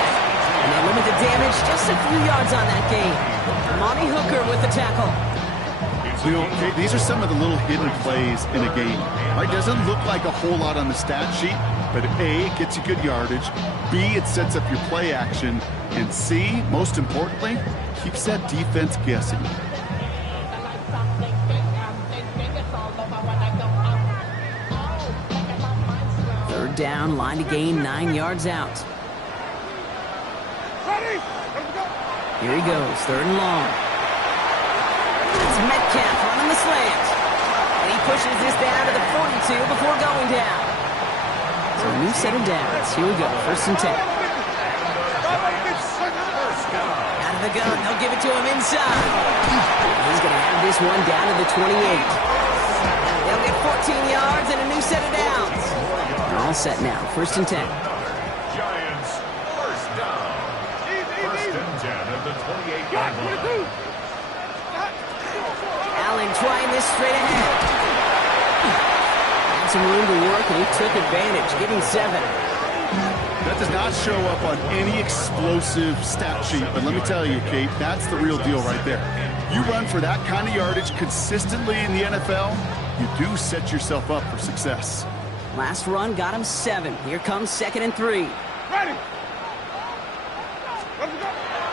And they limit the damage just a few yards on that game. Monty Hooker with the tackle. You know, Kate, these are some of the little hidden plays in a game. Right? Doesn't look like a whole lot on the stat sheet, but A, it gets you good yardage. B, it sets up your play action. And C, most importantly, keeps that defense guessing. Third down, line to gain, 9 yards out. Here he goes, 3rd and long. It's Metcalf running the slant. And he pushes this down to the 42 before going down. So a new set of downs. Here we go, 1st and 10. Out of the gun, they'll give it to him inside. He's going to have this one down to the 28. They'll get 14 yards and a new set of downs. They're all set now, 1st and 10. Giants, 1st down. 1st and 10 at the 28-yard line. Allen trying this straight ahead. Had some room to work, and he took advantage, getting 7. That does not show up on any explosive stat sheet, but let me tell you, Kate, that's the real deal right there. You run for that kind of yardage consistently in the NFL, you do set yourself up for success. Last run got him 7. Here comes 2nd and 3. Ready.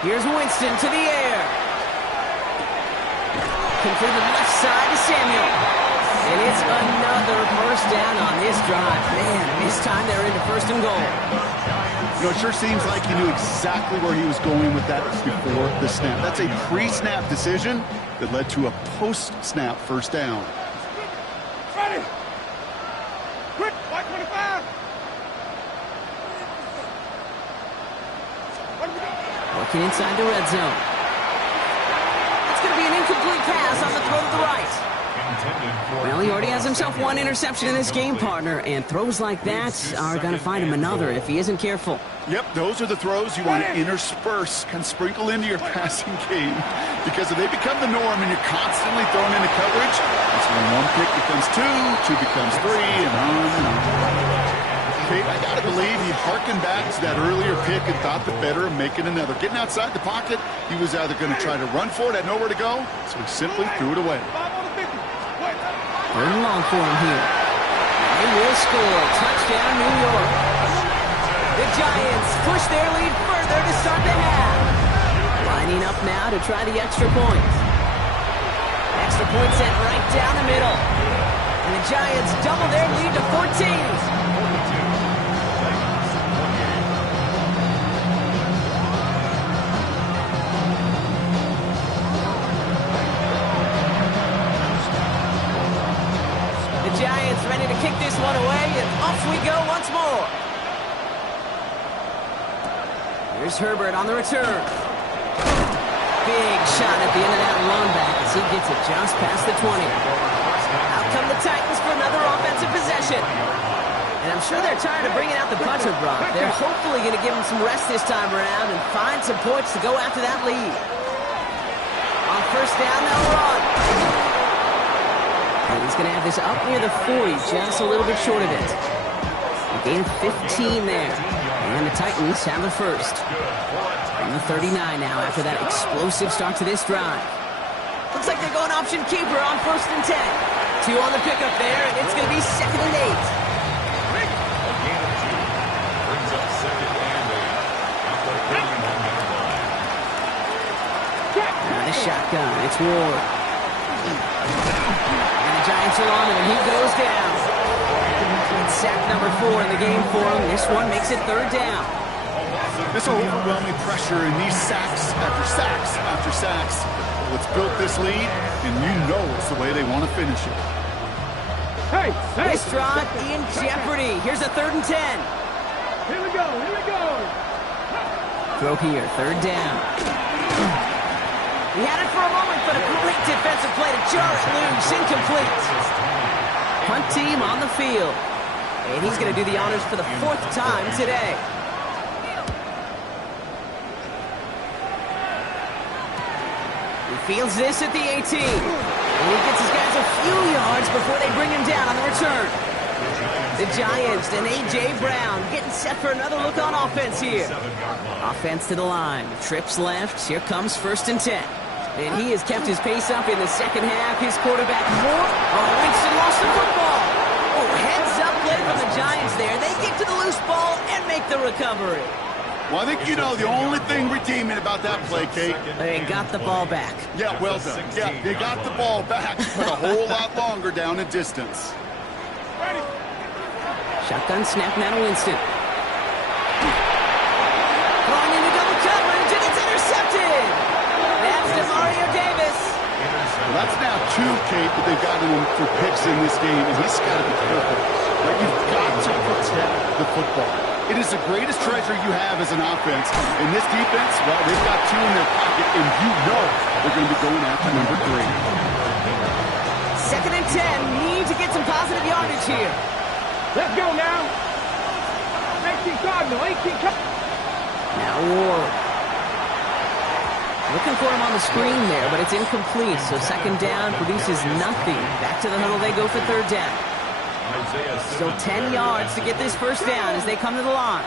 Here's Winston to the air. Completed left side to Samuel. And it's another first down on this drive. Man, this time they're into first and goal. You know, it sure seems like he knew exactly where he was going with that before the snap. That's a pre-snap decision that led to a post-snap first down. Ready. Quick, white 25. Working inside the red zone. It's going to be an incomplete pass on the throw to the right. Well, he already has himself one interception in this game, partner, and throws like that are going to find him another if he isn't careful. Yep, those are the throws you want to intersperse, kind of sprinkle into your passing game, because if they become the norm and you're constantly thrown into coverage, that's when one pick becomes two becomes three, and on and on. Okay, I got to believe he harkened back to that earlier pick and thought the better of making another. Getting outside the pocket, he was either going to try to run for it, had nowhere to go, so he simply threw it away. Third and long for him here. They will score. Touchdown, New York. The Giants push their lead further to start the half. Lining up now to try the extra point. Extra point sent right down the middle. And the Giants double their lead to 14. Giants ready to kick this one away, and off we go once more. Here's Herbert on the return. Big shot at the end of that run back as he gets it just past the 20. Out come the Titans for another offensive possession. And I'm sure they're tired of bringing out the puncher, Brock. They're hopefully going to give him some rest this time around and find some points to go after that lead. On first down, they'll run. And he's going to have this up near the 40, just a little bit short of it. A gain of 15 there. And the Titans have the first. From the 39 now after that explosive start to this drive. Looks like they're going option keeper on first and 10. 2 on the pickup there, and it's going to be second and 8. The shotgun, it's Ward. And the Giants are on him, and he goes down. It's sack number 4 in the game for him. This one makes it third down. This overwhelming pressure and these sacks after sacks after sacks. What's built this lead, and you know it's the way they want to finish it. Hey, This drive in jeopardy. Here's a third and 10. Here we go. Throw here, third down. He had it for a moment, but a great defensive play to jar it loose. Incomplete. Punt team on the field. And he's going to do the honors for the 4th time today. He fields this at the 18. And he gets his guys a few yards before they bring him down on the return. The Giants and A.J. Brown getting set for another look on offense here. Offense to the line. Trips left. Here comes first and 10. And he has kept his pace up in the second half. His quarterback, Moore. Oh, Winston lost the football. Oh, heads up play from the Giants there. They get to the loose ball and make the recovery. Well, I think you know the only thing redeeming about that play, Kate. They got the ball back. Yeah, well done. Yeah, they got the ball back, but a whole lot longer down in distance. Shotgun snap now to Winston. Throwing into double coverage, and it's intercepted. That's DeMario Davis. Well, that's now 2, Kate, that they've gotten him for picks in this game, and he's got to be careful. Like, you've got to protect the football. It is the greatest treasure you have as an offense. In this defense, well, they've got 2 in their pocket, and you know they're going to be going after number 3. Second and 10. Need to get some positive yardage here. Let's go now. 18 Cardinal, 18 Cardinal. Now Ward. Looking for him on the screen there, but it's incomplete. So second down produces nothing. Back to the huddle they go for third down. Still 10 yards to get this first down as they come to the line.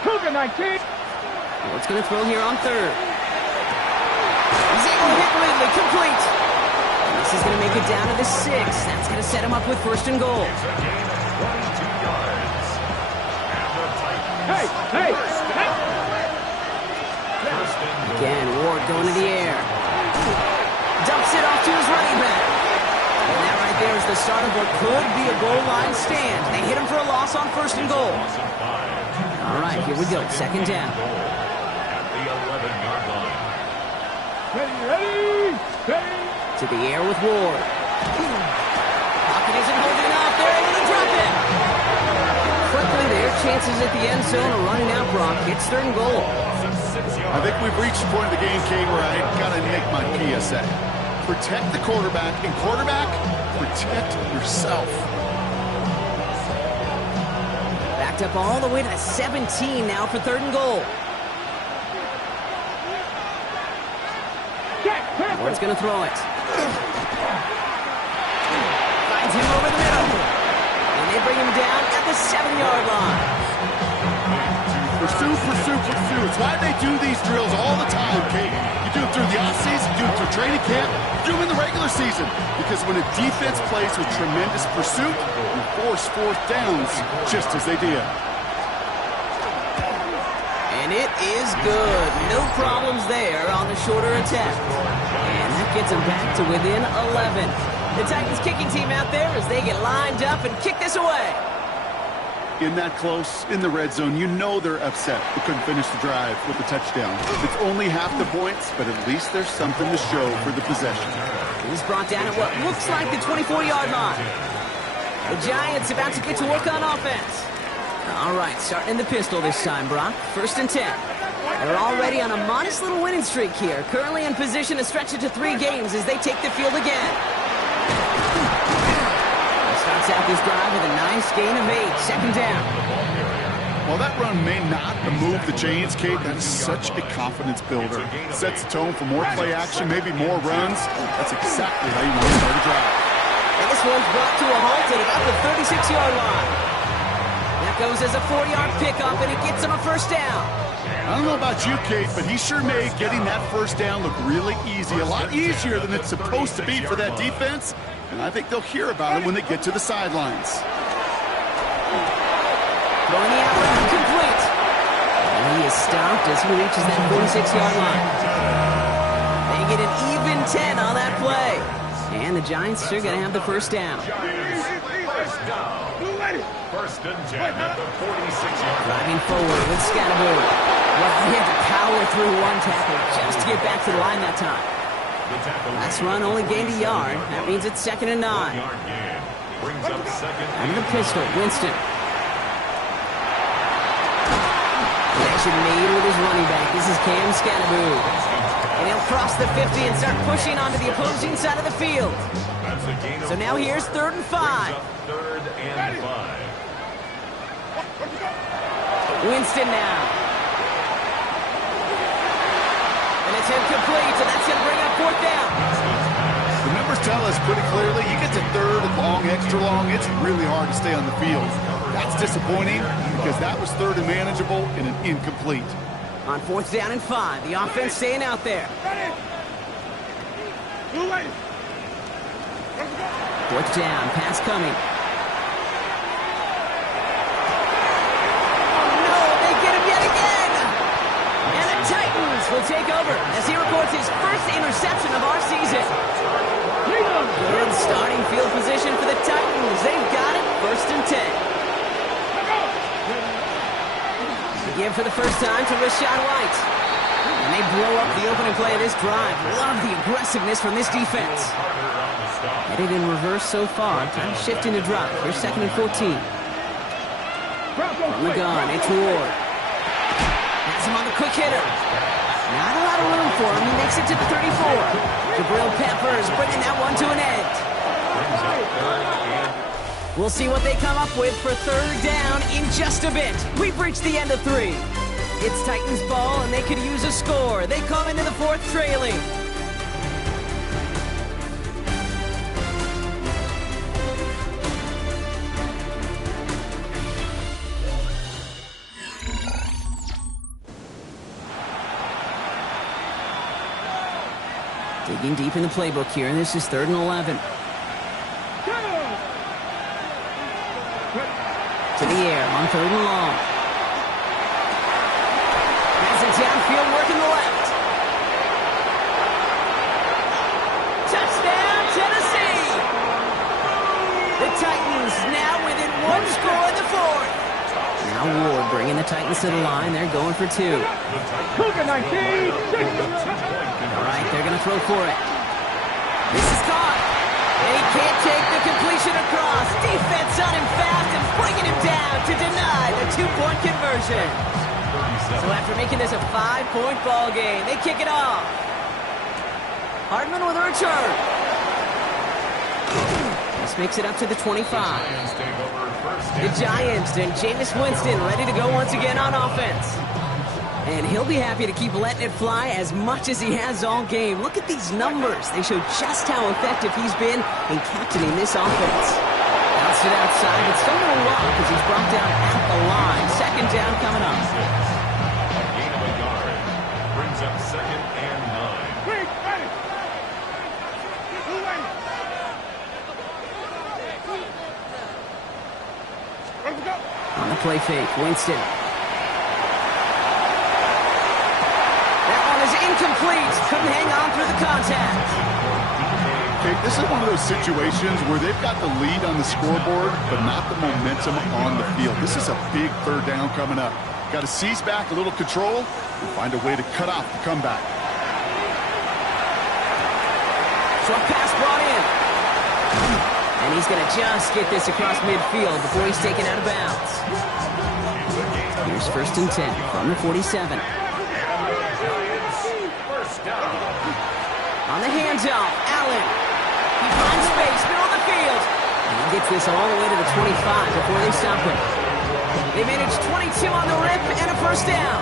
Cougar 19. Ward's going to throw here on third. He's able to hit Ridley, complete. And this is going to make it down to the 6. That's going to set him up with first and goal. Hey. Again, Ward going to the air. Dumps it off to his running back. And that right there is the start of what could be a goal line stand. They hit him for a loss on 1st and goal. All right, here we go. 2nd down. At the 11-yard line. Ready. To the air with Ward. Pocket isn't holding up. They're able to drop it. Quickly, their chances at the end zone are running out, Brock. It's 3rd and goal. I think we've reached the point of the game, Kate, where I got to make my PSA. Protect the quarterback, and quarterback, protect yourself. Backed up all the way to the 17 now for 3rd and goal. Ward's going to throw it. Finds him over the middle. And they bring him down at the 7-yard line. Pursue. It's why they do these drills all the time, Kate. You do it through the offseason, you do it through training camp, you do them in the regular season. Because when a defense plays with tremendous pursuit, you force 4th downs just as they did. And it is good. No problems there on the shorter attempt. And that gets them back to within 11. The Titans kicking team out there as they get lined up and kick this away. In that close, in the red zone, you know they're upset they couldn't finish the drive with the touchdown. It's only half the points, but at least there's something to show for the possession. He's brought down at what looks like the 24-yard line. The Giants about to get to work on offense. All right, starting in the pistol this time, Brock. 1st and 10. They're already on a modest little winning streak here. Currently in position to stretch it to 3 games as they take the field again. Starts out this drive with a nice gain of 8. 2nd down. While that run may not move the chains, Kate, that is such a confidence builder. Sets the tone for more play action, maybe more runs. That's exactly how you want to start a drive. And this one's brought to a halt at about the 36-yard line. That goes as a 40-yard pickup, and it gets him a 1st down. I don't know about you, Kate, but he sure made getting that 1st down look really easy. A lot easier than it's supposed to be for that defense. And I think they'll hear about it when they get to the sidelines. Throwing the outlet complete. And he is stopped as he reaches that 46-yard line. They get an even 10 on that play. And the Giants are going to have the 1st down. 1st down. 1st and 10 at the 46-yard line. Driving forward with Scatterbo. Well, he had to power through one tackle just to get back to the line that time. Last run only gained a yard. That means it's 2nd and 9. Brings up 2nd. Out of the pistol, Winston. Connection made with his running back. This is Cam Scatterbo. And he'll cross the 50 and start pushing onto the opposing side of the field. So now here's 3rd and 5. 3rd and 5. Winston now. And it's incomplete, so that's going to bring up 4th down. The numbers tell us pretty clearly, you get to 3rd and long, extra long, it's really hard to stay on the field. That's disappointing because that was 3rd and manageable and an incomplete. On 4th down and 5, the offense staying out there. 4th down, pass coming. Will take over as he records his 1st interception of our season. Good starting field position for the Titans. They've got it, 1st and 10. Give for the first time to Rashad White. And they blow up the opening play of this drive. Love the aggressiveness from this defense. Headed in reverse so far. Time to shift into drop. Here's 2nd and 14. From the gun, it's Ward. Has him on the quick hitter. Not a lot of room for him. He makes it to the 34. Jabril Peppers bringing that one to an end. We'll see what they come up with for 3rd down in just a bit. We've reached the end of 3. It's Titans ball, and they could use a score. They come into the 4th trailing. Digging deep in the playbook here, and this is 3rd and 11. To the air on 3rd and long. Has it downfield, working the left. Now Ward bringing the Titans to the line. They're going for 2. All right, they're going to throw for it. This is caught. They can't take the completion across. Defense on him fast and bringing him down to deny the 2-point conversion. So after making this a 5-point ball game, they kick it off. Hardman with a return. This makes it up to the 25. The Giants and Jameis Winston ready to go once again on offense. And he'll be happy to keep letting it fly as much as he has all game. Look at these numbers. They show just how effective he's been in captaining this offense. Bounced it outside, but still no luck because he's brought down at the line. Second down coming up. Gain of a yard. Brings up 2nd and 9. Quick, ready. On the play fake, Winston. That one is incomplete. Couldn't hang on through the contact. Okay, this is one of those situations where they've got the lead on the scoreboard, but not the momentum on the field. This is a big 3rd down coming up. Got to seize back a little control and find a way to cut off the comeback. Short pass brought in. And he's going to just get this across midfield before he's taken out of bounds. Here's 1st and 10 from the 47. On the handoff, Allen. He finds space, middle of the field. And he gets this all the way to the 25 before they stop him. They manage 22 on the rip and a 1st down.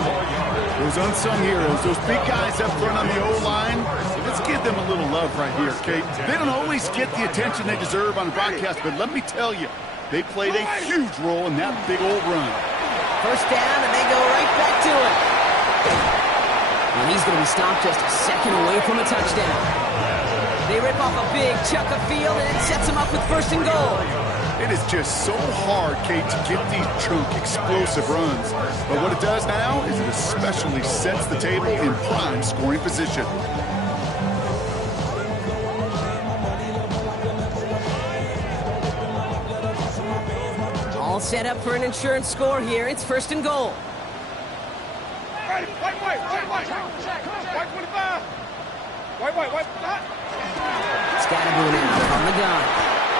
Those unsung heroes, those big guys up front on the O-line, let's give them a little love right here, okay? They don't always get the attention they deserve on the broadcast, but let me tell you, they played a huge role in that big old run. 1st down, and they go right back to it. And he's going to be stopped just a second away from a touchdown. They rip off a big chunk of field, and it sets him up with 1st and goal. It is just so hard, Kate, to get these chunk, explosive runs. But what it does now is it especially sets the table in prime scoring position. All set up for an insurance score here. It's 1st and goal. Ready, white. White 25. White. Scatterboon out on the gun.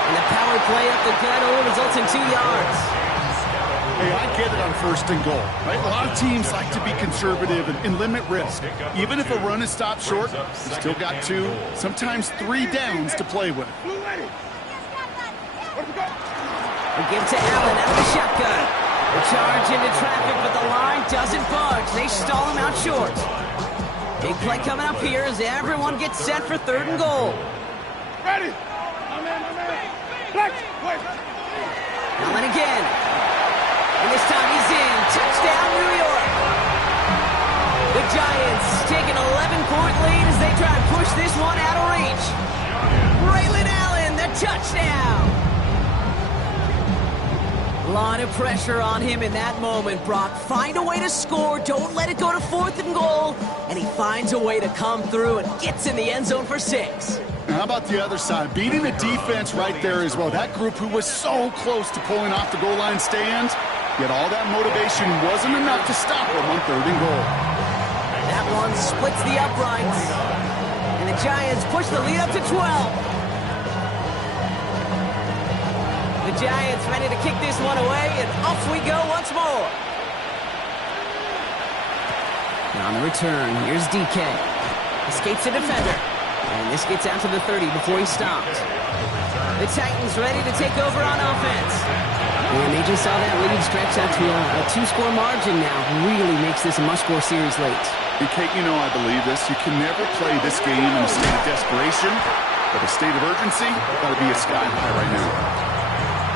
And the power play up the gut only results in 2 yards. Hey, I get it on 1st and goal, right? A lot of teams like to be conservative and limit risk. Even if a run is stopped short, you still got 2, sometimes 3 downs to play with. Blue ready. Where'd we go? They give to Allen out of the shotgun. The charge into traffic, but the line doesn't budge. They stall him out short. Big play coming up here as everyone gets set for 3rd and goal. Ready. Flex. Wait. Allen again. And this time he's in. Touchdown, New York. The Giants take an 11-point lead as they try to push this one out of reach. Braylon Allen, the touchdown. A lot of pressure on him in that moment, Brock. Find a way to score. Don't let it go to 4th and goal. And he finds a way to come through and gets in the end zone for 6. How about the other side? Beating the defense right there as well. That group who was so close to pulling off the goal line stand, yet all that motivation wasn't enough to stop them on 3rd and goal. That one splits the uprights. And the Giants push the lead up to 12. The Giants ready to kick this one away, and off we go once more. Now on the return, here's DK. Escapes a defender. And this gets out to the 30 before he stopped. The Titans ready to take over on offense. And they just saw that lead stretch out to a 2-score margin now. Really makes this a must-score series late. And Kate, you know I believe this. You can never play this game in a state of desperation, but a state of urgency got to be a sky high right now.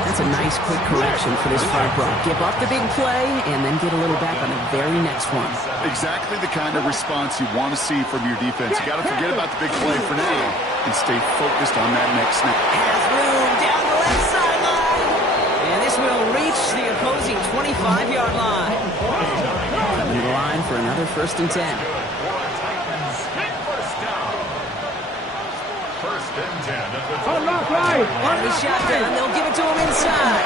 That's a nice quick correction for this fight, Brock. Give up the big play and then get a little back on the very next one. Exactly the kind of response you want to see from your defense. You got to forget about the big play for now and stay focused on that next snap. Has room down the left sideline. And this will reach the opposing 25-yard line. Coming to the line for another 1st and 10. Right. On the shotgun, they'll give it to him inside.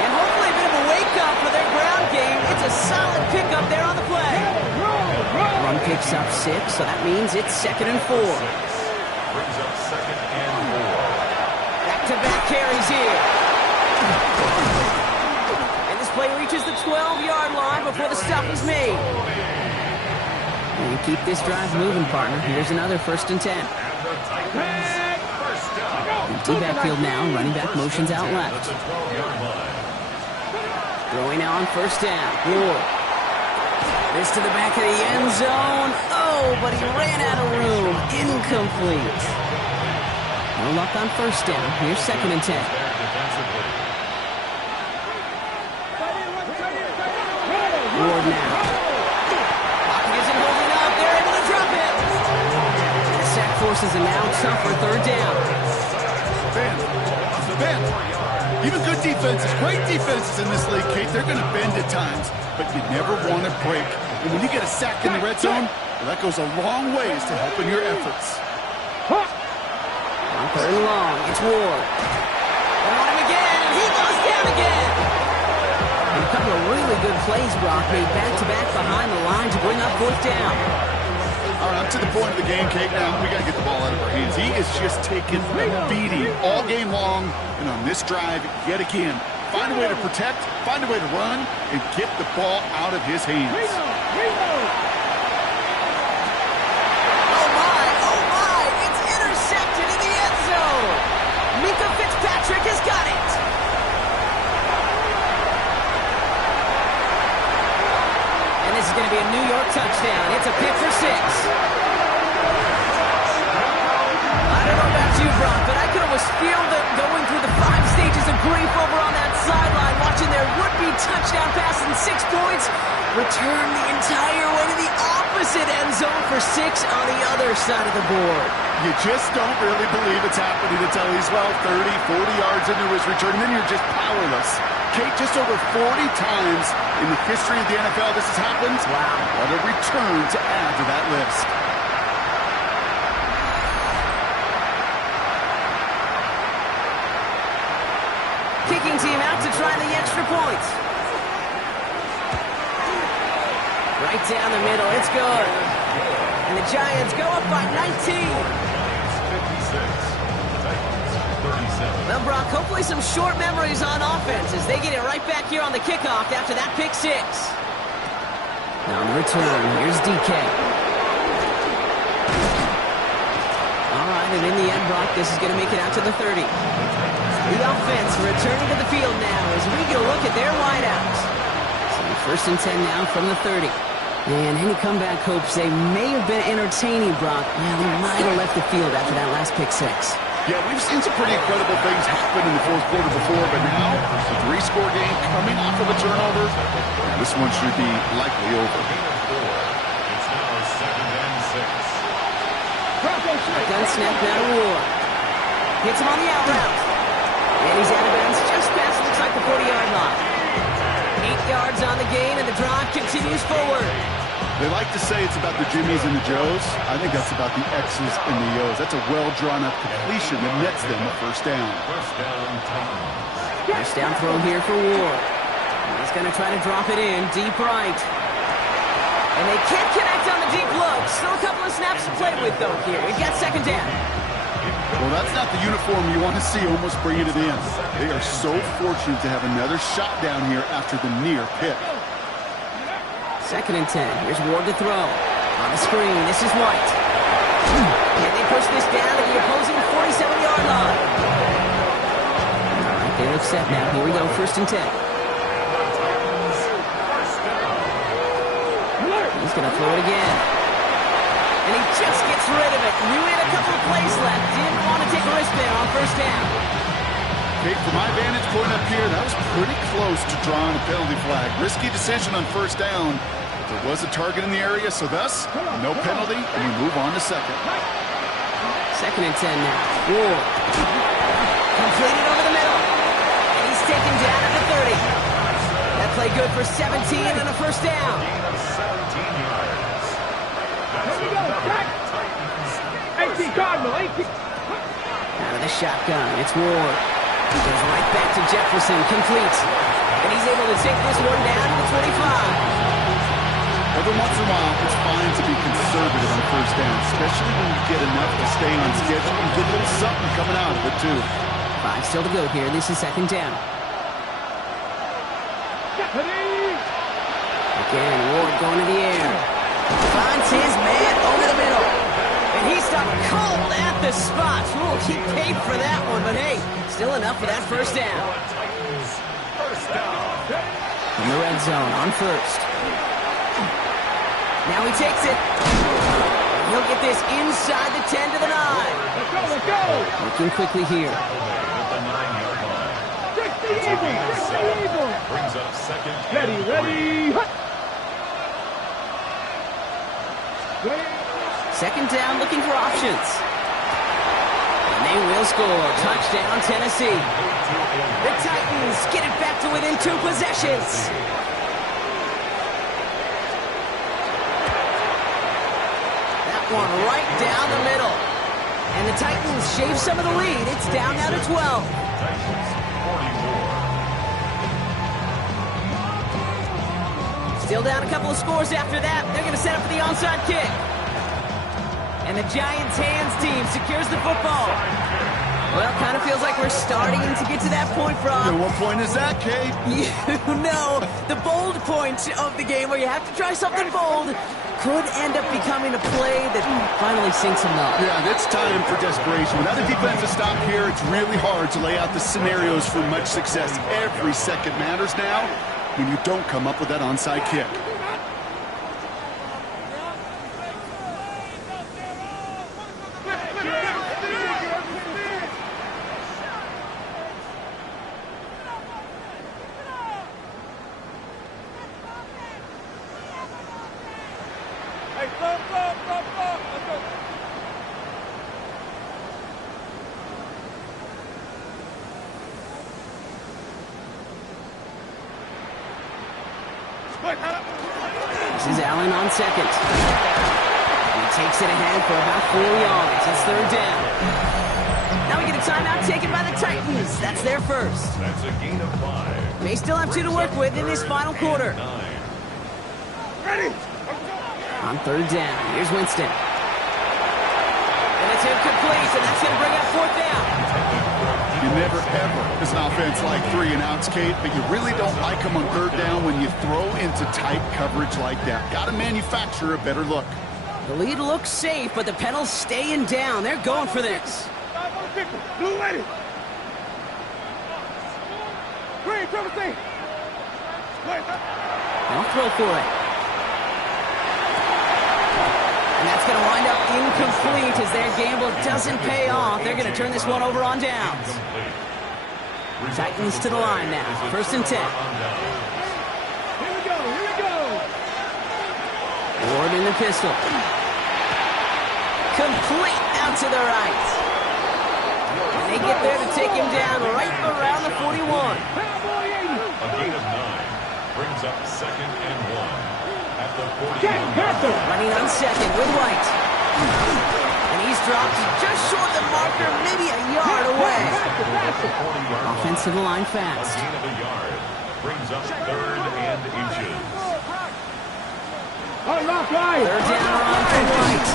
And hopefully a bit of a wake-up out for their ground game. It's a solid pickup there on the play. Run picks up 6, so that means it's 2nd and 4. Brings up 2nd and 4. Back-to-back carries here. And this play reaches the 12-yard line before the stop is made. And keep this drive moving, partner. Here's another 1st and 10. And the Titans, first down. Empty backfield now. Running back motions out left. At the 12-yard line. Throwing now on 1st down. Ward. This to the back of the end zone. Oh, but he ran out of room. Incomplete. No luck on 1st down. Here's 2nd and 10. Ward now. Pocket isn't holding up. They're able to drop it. The sack forces a now tougher 3rd down. Ben. Even good defenses, great defenses in this league, Kate, they're going to bend at times, but you never want to break. And when you get a sack in the red zone, well, that goes a long ways to helping your efforts. On 3rd and long, it's Ward. They want him again, and he goes down again. And a couple of really good plays, Brock, made back-to-back behind the line to bring up 4th down. All right, I'm to the point of the game, Kate. Now we got to get the ball out of our hands. He is just taking a beating all game long, and on this drive, yet again, find a way to protect, find a way to run, and get the ball out of his hands. Oh my, it's intercepted in the end zone. Minka Fitzpatrick has got it. And this is going to be a New York touchdown. It's a pick for 6. I don't know about you, Brock, but I could almost feel them going through the 5 stages of grief over on that sideline, watching their would-be touchdown pass in 6 points return the entire way to the opposite end zone for 6 on the other side of the board. You just don't really believe it's happening until he's, 30, 40 yards into his return, and then you're just powerless. Kate, just over 40 times in the history of the NFL this has happened. Wow. What a return to add to that list. Kicking team out to try the extra points. Right down the middle, it's good. And the Giants go up by 19. 56. Well, Brock, hopefully some short memories on offense as they get it right back here on the kickoff after that pick 6. Now on the return, here's DK. All right, and in the end, Brock, this is going to make it out to the 30. The offense returning to the field now as we get a look at their wideouts. So 1st and 10 now from the 30. And any comeback hopes, they may have been entertaining, Brock. Yeah, they might have left the field after that last pick 6. Yeah, we've seen some pretty incredible things happen in the 4th quarter before, but now, a 3-score game coming off of a turnover, this one should be likely over. It's now 2nd and 6. Gun snap now to Ward. Hits him on the out route. And he's out of bounds just past, looks like the 40-yard line. 8 yards on the gain, and the drive continues forward. They like to say it's about the Jimmies and the Joes. I think that's about the X's and the O's. That's a well-drawn-up completion that nets them a 1st down. First down, Titans. First down throw here for Ward. He's going to try to drop it in deep right. And they can't connect on the deep look. Still a couple of snaps to play with, though, here. We've got 2nd down. Well, that's not the uniform you want to see almost bringing it in. They are so fortunate to have another shot down here after the near pick. 2nd and 10. Here's Ward to throw. On the screen, this is White. And they push this down to the opposing 47-yard line. All right, they look set now. Here we go, 1st and 10. He's going to throw it again. And he just gets rid of it. Knew he had a couple of plays left. Didn't want to take a risk there on 1st down. Kate, from my vantage point up here, that was pretty close to drawing a penalty flag. Risky decision on 1st down. There was a target in the area, so thus, no penalty, and we move on to 2nd. 2nd and 10 now. Ward. Completed over the middle. And he's taken down at the 30. That play good for 17 and a 1st down. 17 yards. That's 18 Cardinal, 18. Out of the shotgun, it's Ward. He goes right back to Jefferson, complete. And he's able to take this one down to the 25. Every once in a while, it's fine to be conservative on first down, especially when you get enough to stay on schedule and get a little something coming out of it, too. 5 still to go here. This is second down. Again, Ward going to the air. Finds his man over the middle. And he stopped cold at the spot. Ooh, he paid for that one, but hey, still enough for that first down. In the red zone on first. Now he takes it. He'll get this inside the 10 to the 9. Let's go. Looking quickly here. Brings up second. Ready. Second down, looking for options. And they will score. Touchdown, Tennessee. The Titans get it back to within 2 possessions. That one right down the middle. And the Titans shave some of the lead. It's down now to 12. Still down a couple of scores after that. They're going to set up for the onside kick. And the Giants' hands team secures the football. Well, kind of feels like we're starting to get to that point, Brock. And what point is that, Kate? You know, the bold point of the game where you have to try something bold could end up becoming a play that finally sinks them up. Yeah, it's time for desperation. Without a defensive stop here, it's really hard to lay out the scenarios for much success. Every second matters now when you don't come up with that onside kick. This is Allen on second. He takes it ahead for about 4 yards. It's third down. Now we get a timeout taken by the Titans. That's their first. That's a gain of 5. They still have 2 to work with in this final quarter. Ready. On third down, here's Winston. And it's incomplete, and that's going to bring up fourth down. You never, ever, as an offense, like 3 and outs, Kate, but you really don't like them on third down when you throw into tight coverage like that. Got to manufacture a better look. The lead looks safe, but the penal's staying down. They're going for this. Blue ready. Green, Trevor, stay. They'll throw for it. And that's going to wind up incomplete as their gamble doesn't pay off. They're going to turn this one over on downs. Titans to the line now. First and 10. Here we go. Ward in the pistol. Complete out to the right. And they get there to take him down right around the 41. A gain of 9 brings up second and 1 at the 41. Running on second with White. And he's dropped just short of the marker, maybe a yard away. Offensive line A fast. gain of a yard brings up third and inches. Third down run for White.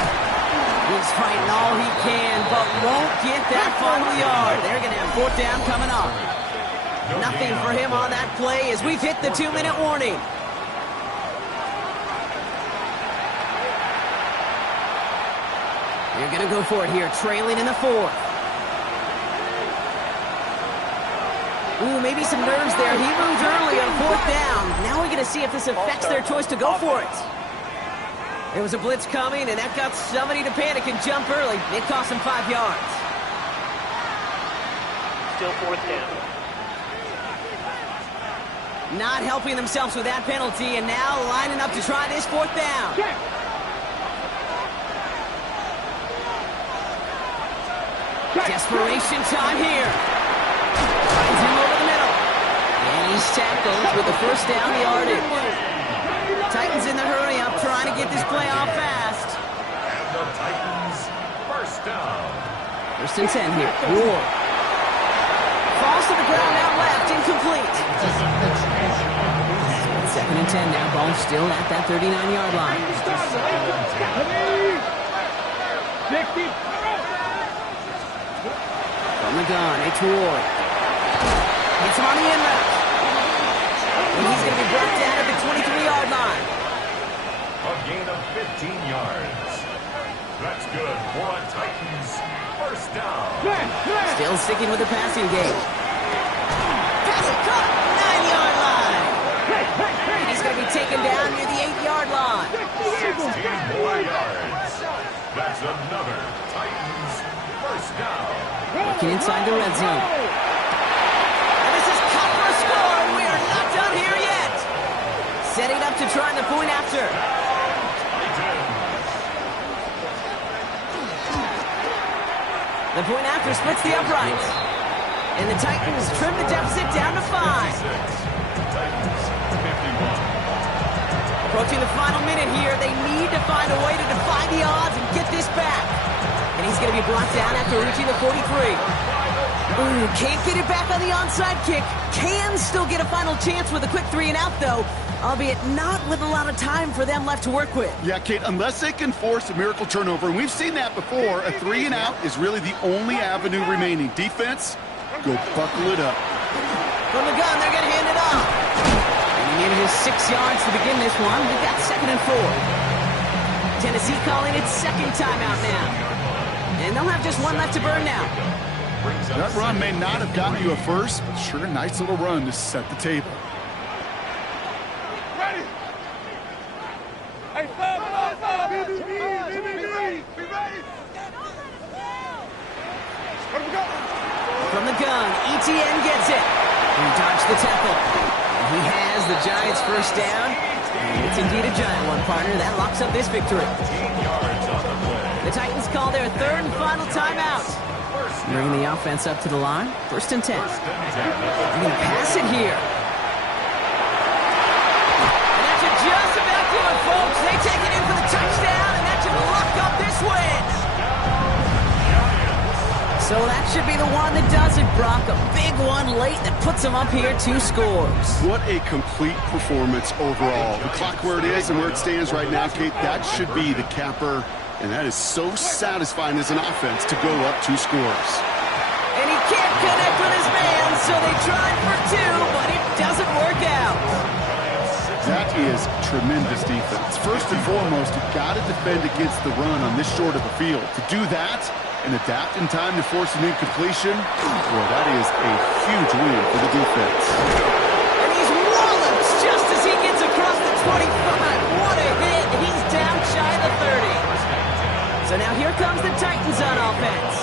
He's fighting all he can, but won't get that final yard. They're going to have fourth down coming up. Nothing for him on that play as we've hit the 2-minute warning. They're going to go for it here, trailing in the fourth. Ooh, maybe some nerves there. He moved early on fourth down. Now we're going to see if this affects their choice to go for it. There was a blitz coming, and that got somebody to panic and jump early. It cost them 5 yards. Still fourth down. Not helping themselves with that penalty, and now lining up to try this fourth down. Desperation time here. Finds him over the middle. And he's tackled with the first down yardage. Titans in the hurry up, trying to get this play off fast. And the Titans first down. First and 10 here. Ward. Falls to the ground out left, incomplete. Second and 10 now. Ball still at that 39-yard line. From the gun, it's Ward. Gets him on the in route. And he's going to be brought down at the 23-yard line. A gain of 15 yards. That's good for a Titans first down. Still sticking with the passing game. Pass it caught, 9-yard line. And he's going to be taken down near the 8-yard line. 16 more yards. That's another Titans first down. Working inside the red zone. And this is cut for a score, and we are not done here yet. Setting up to try the point after. The point after splits the uprights. And the Titans trim the deficit down to 5. Approaching the final minute here, they need to find a way to defy the odds and get this back. And he's going to be brought down after reaching the 43. Ooh, can't get it back on the onside kick. Can still get a final chance with a quick 3 and out, though, albeit not with a lot of time for them left to work with. Yeah, Kate, unless they can force a miracle turnover, and we've seen that before, a 3 and out is really the only avenue remaining. Defense, go buckle it up. From the gun, they're going to hand it off. And he needed his 6 yards to begin this one. We've got 2nd and 4. Tennessee calling its second timeout now. And they'll have just one left to burn now. That run may not have gotten you a first, but sure, a nice little run to set the table. Ready? Hey, be ready. From the gun, ETN gets it. He dodged the tackle. And he has the Giants' first down. And it's indeed a giant one, partner. That locks up this victory. The Titans call their third and final timeout. Bringing the offense up to the line. 1st and 10. They're going to pass it here. And that should just about do it, folks. They take it in for the touchdown, and that should lock up this win. So that should be the one that does it, Brock. A big one late that puts them up here 2 scores. What a complete performance overall. The clock where it is and where it stands right now, Kate, that should be the capper. And that is so satisfying as an offense to go up 2 scores. And he can't connect with his man, so they tried for 2, but it doesn't work out. That is tremendous defense. First and foremost, you've got to defend against the run on this short of a field. To do that and adapt in time to force an incompletion, boy, that is a huge win for the defense. And he's walloped just as he gets across the 25. What a hit. He's down shy of the 30. So now here comes the Titans on offense.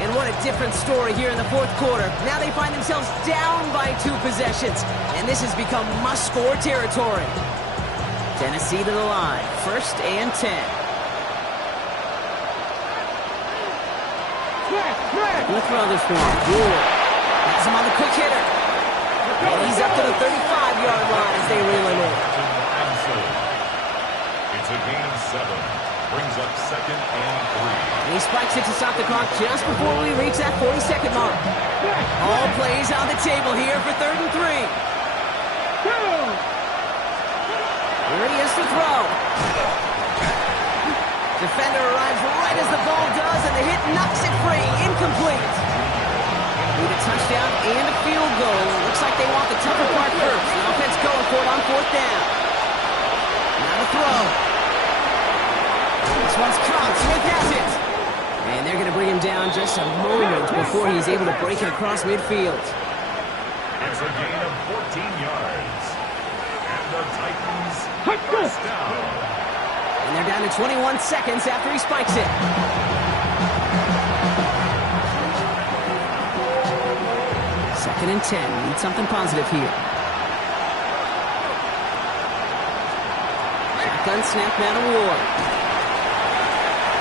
And what a different story here in the 4th quarter. Now they find themselves down by 2 possessions. And this has become must-score territory. Tennessee to the line. 1st and 10. We'll throw this one. Good. Has him on the quick hitter. And he's up to the 35-yard line as they reel him in. It's a gain of 7. Brings up 2nd and 3. And he spikes it to stop the clock just before we reach that 40-second mark. All plays on the table here for 3rd and 3. Here he is to throw. Defender arrives right as the ball does, and the hit knocks it free. Incomplete. Need a touchdown and a field goal. Looks like they want the tougher part first. The offense going for it on 4th down. Now the throw. This one's caught. Smith has it. And they're going to bring him down just a moment before he's able to break it across midfield. It's a gain of 14 yards. And the Titans first down. And they're down to 21 seconds after he spikes it. Second and 10. Need something positive here. Shotgun snap now to Ward.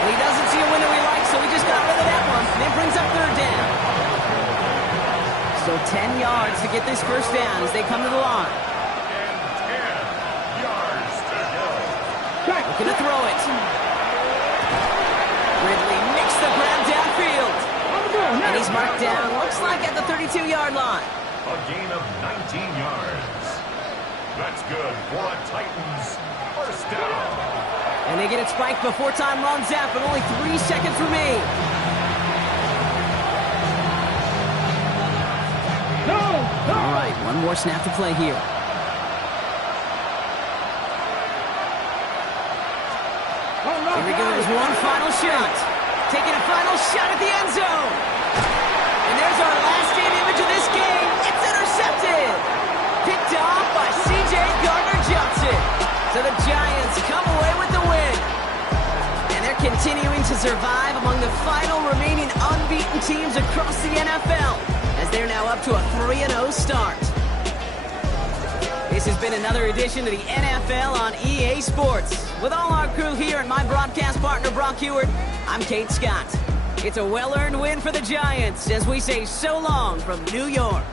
And he doesn't see a window he likes, so he just got rid of that one. And it brings up 3rd down. So 10 yards to get this first down as they come to the line. And 10 yards to go. Looking to throw it. Ridley nicks the ground downfield. And he's marked down, looks like at the 32-yard line. A gain of 19 yards. The That's good for a Titans first down. And they get it spiked before time runs out, but only 3 seconds remain. All right, one more snap to play here. Here he goes, one final shot. Taking a final shot at the end zone. And there's our last game image of this game. It's intercepted. Picked off by C.J. Gardner-Johnson. So the Giants come away with the win. And they're continuing to survive among the final remaining unbeaten teams across the NFL, as they're now up to a 3-0 start. This has been another edition of the NFL on EA Sports. With all our crew here and my broadcast partner, Brock Heward, I'm Kate Scott. It's a well-earned win for the Giants as we say so long from New York.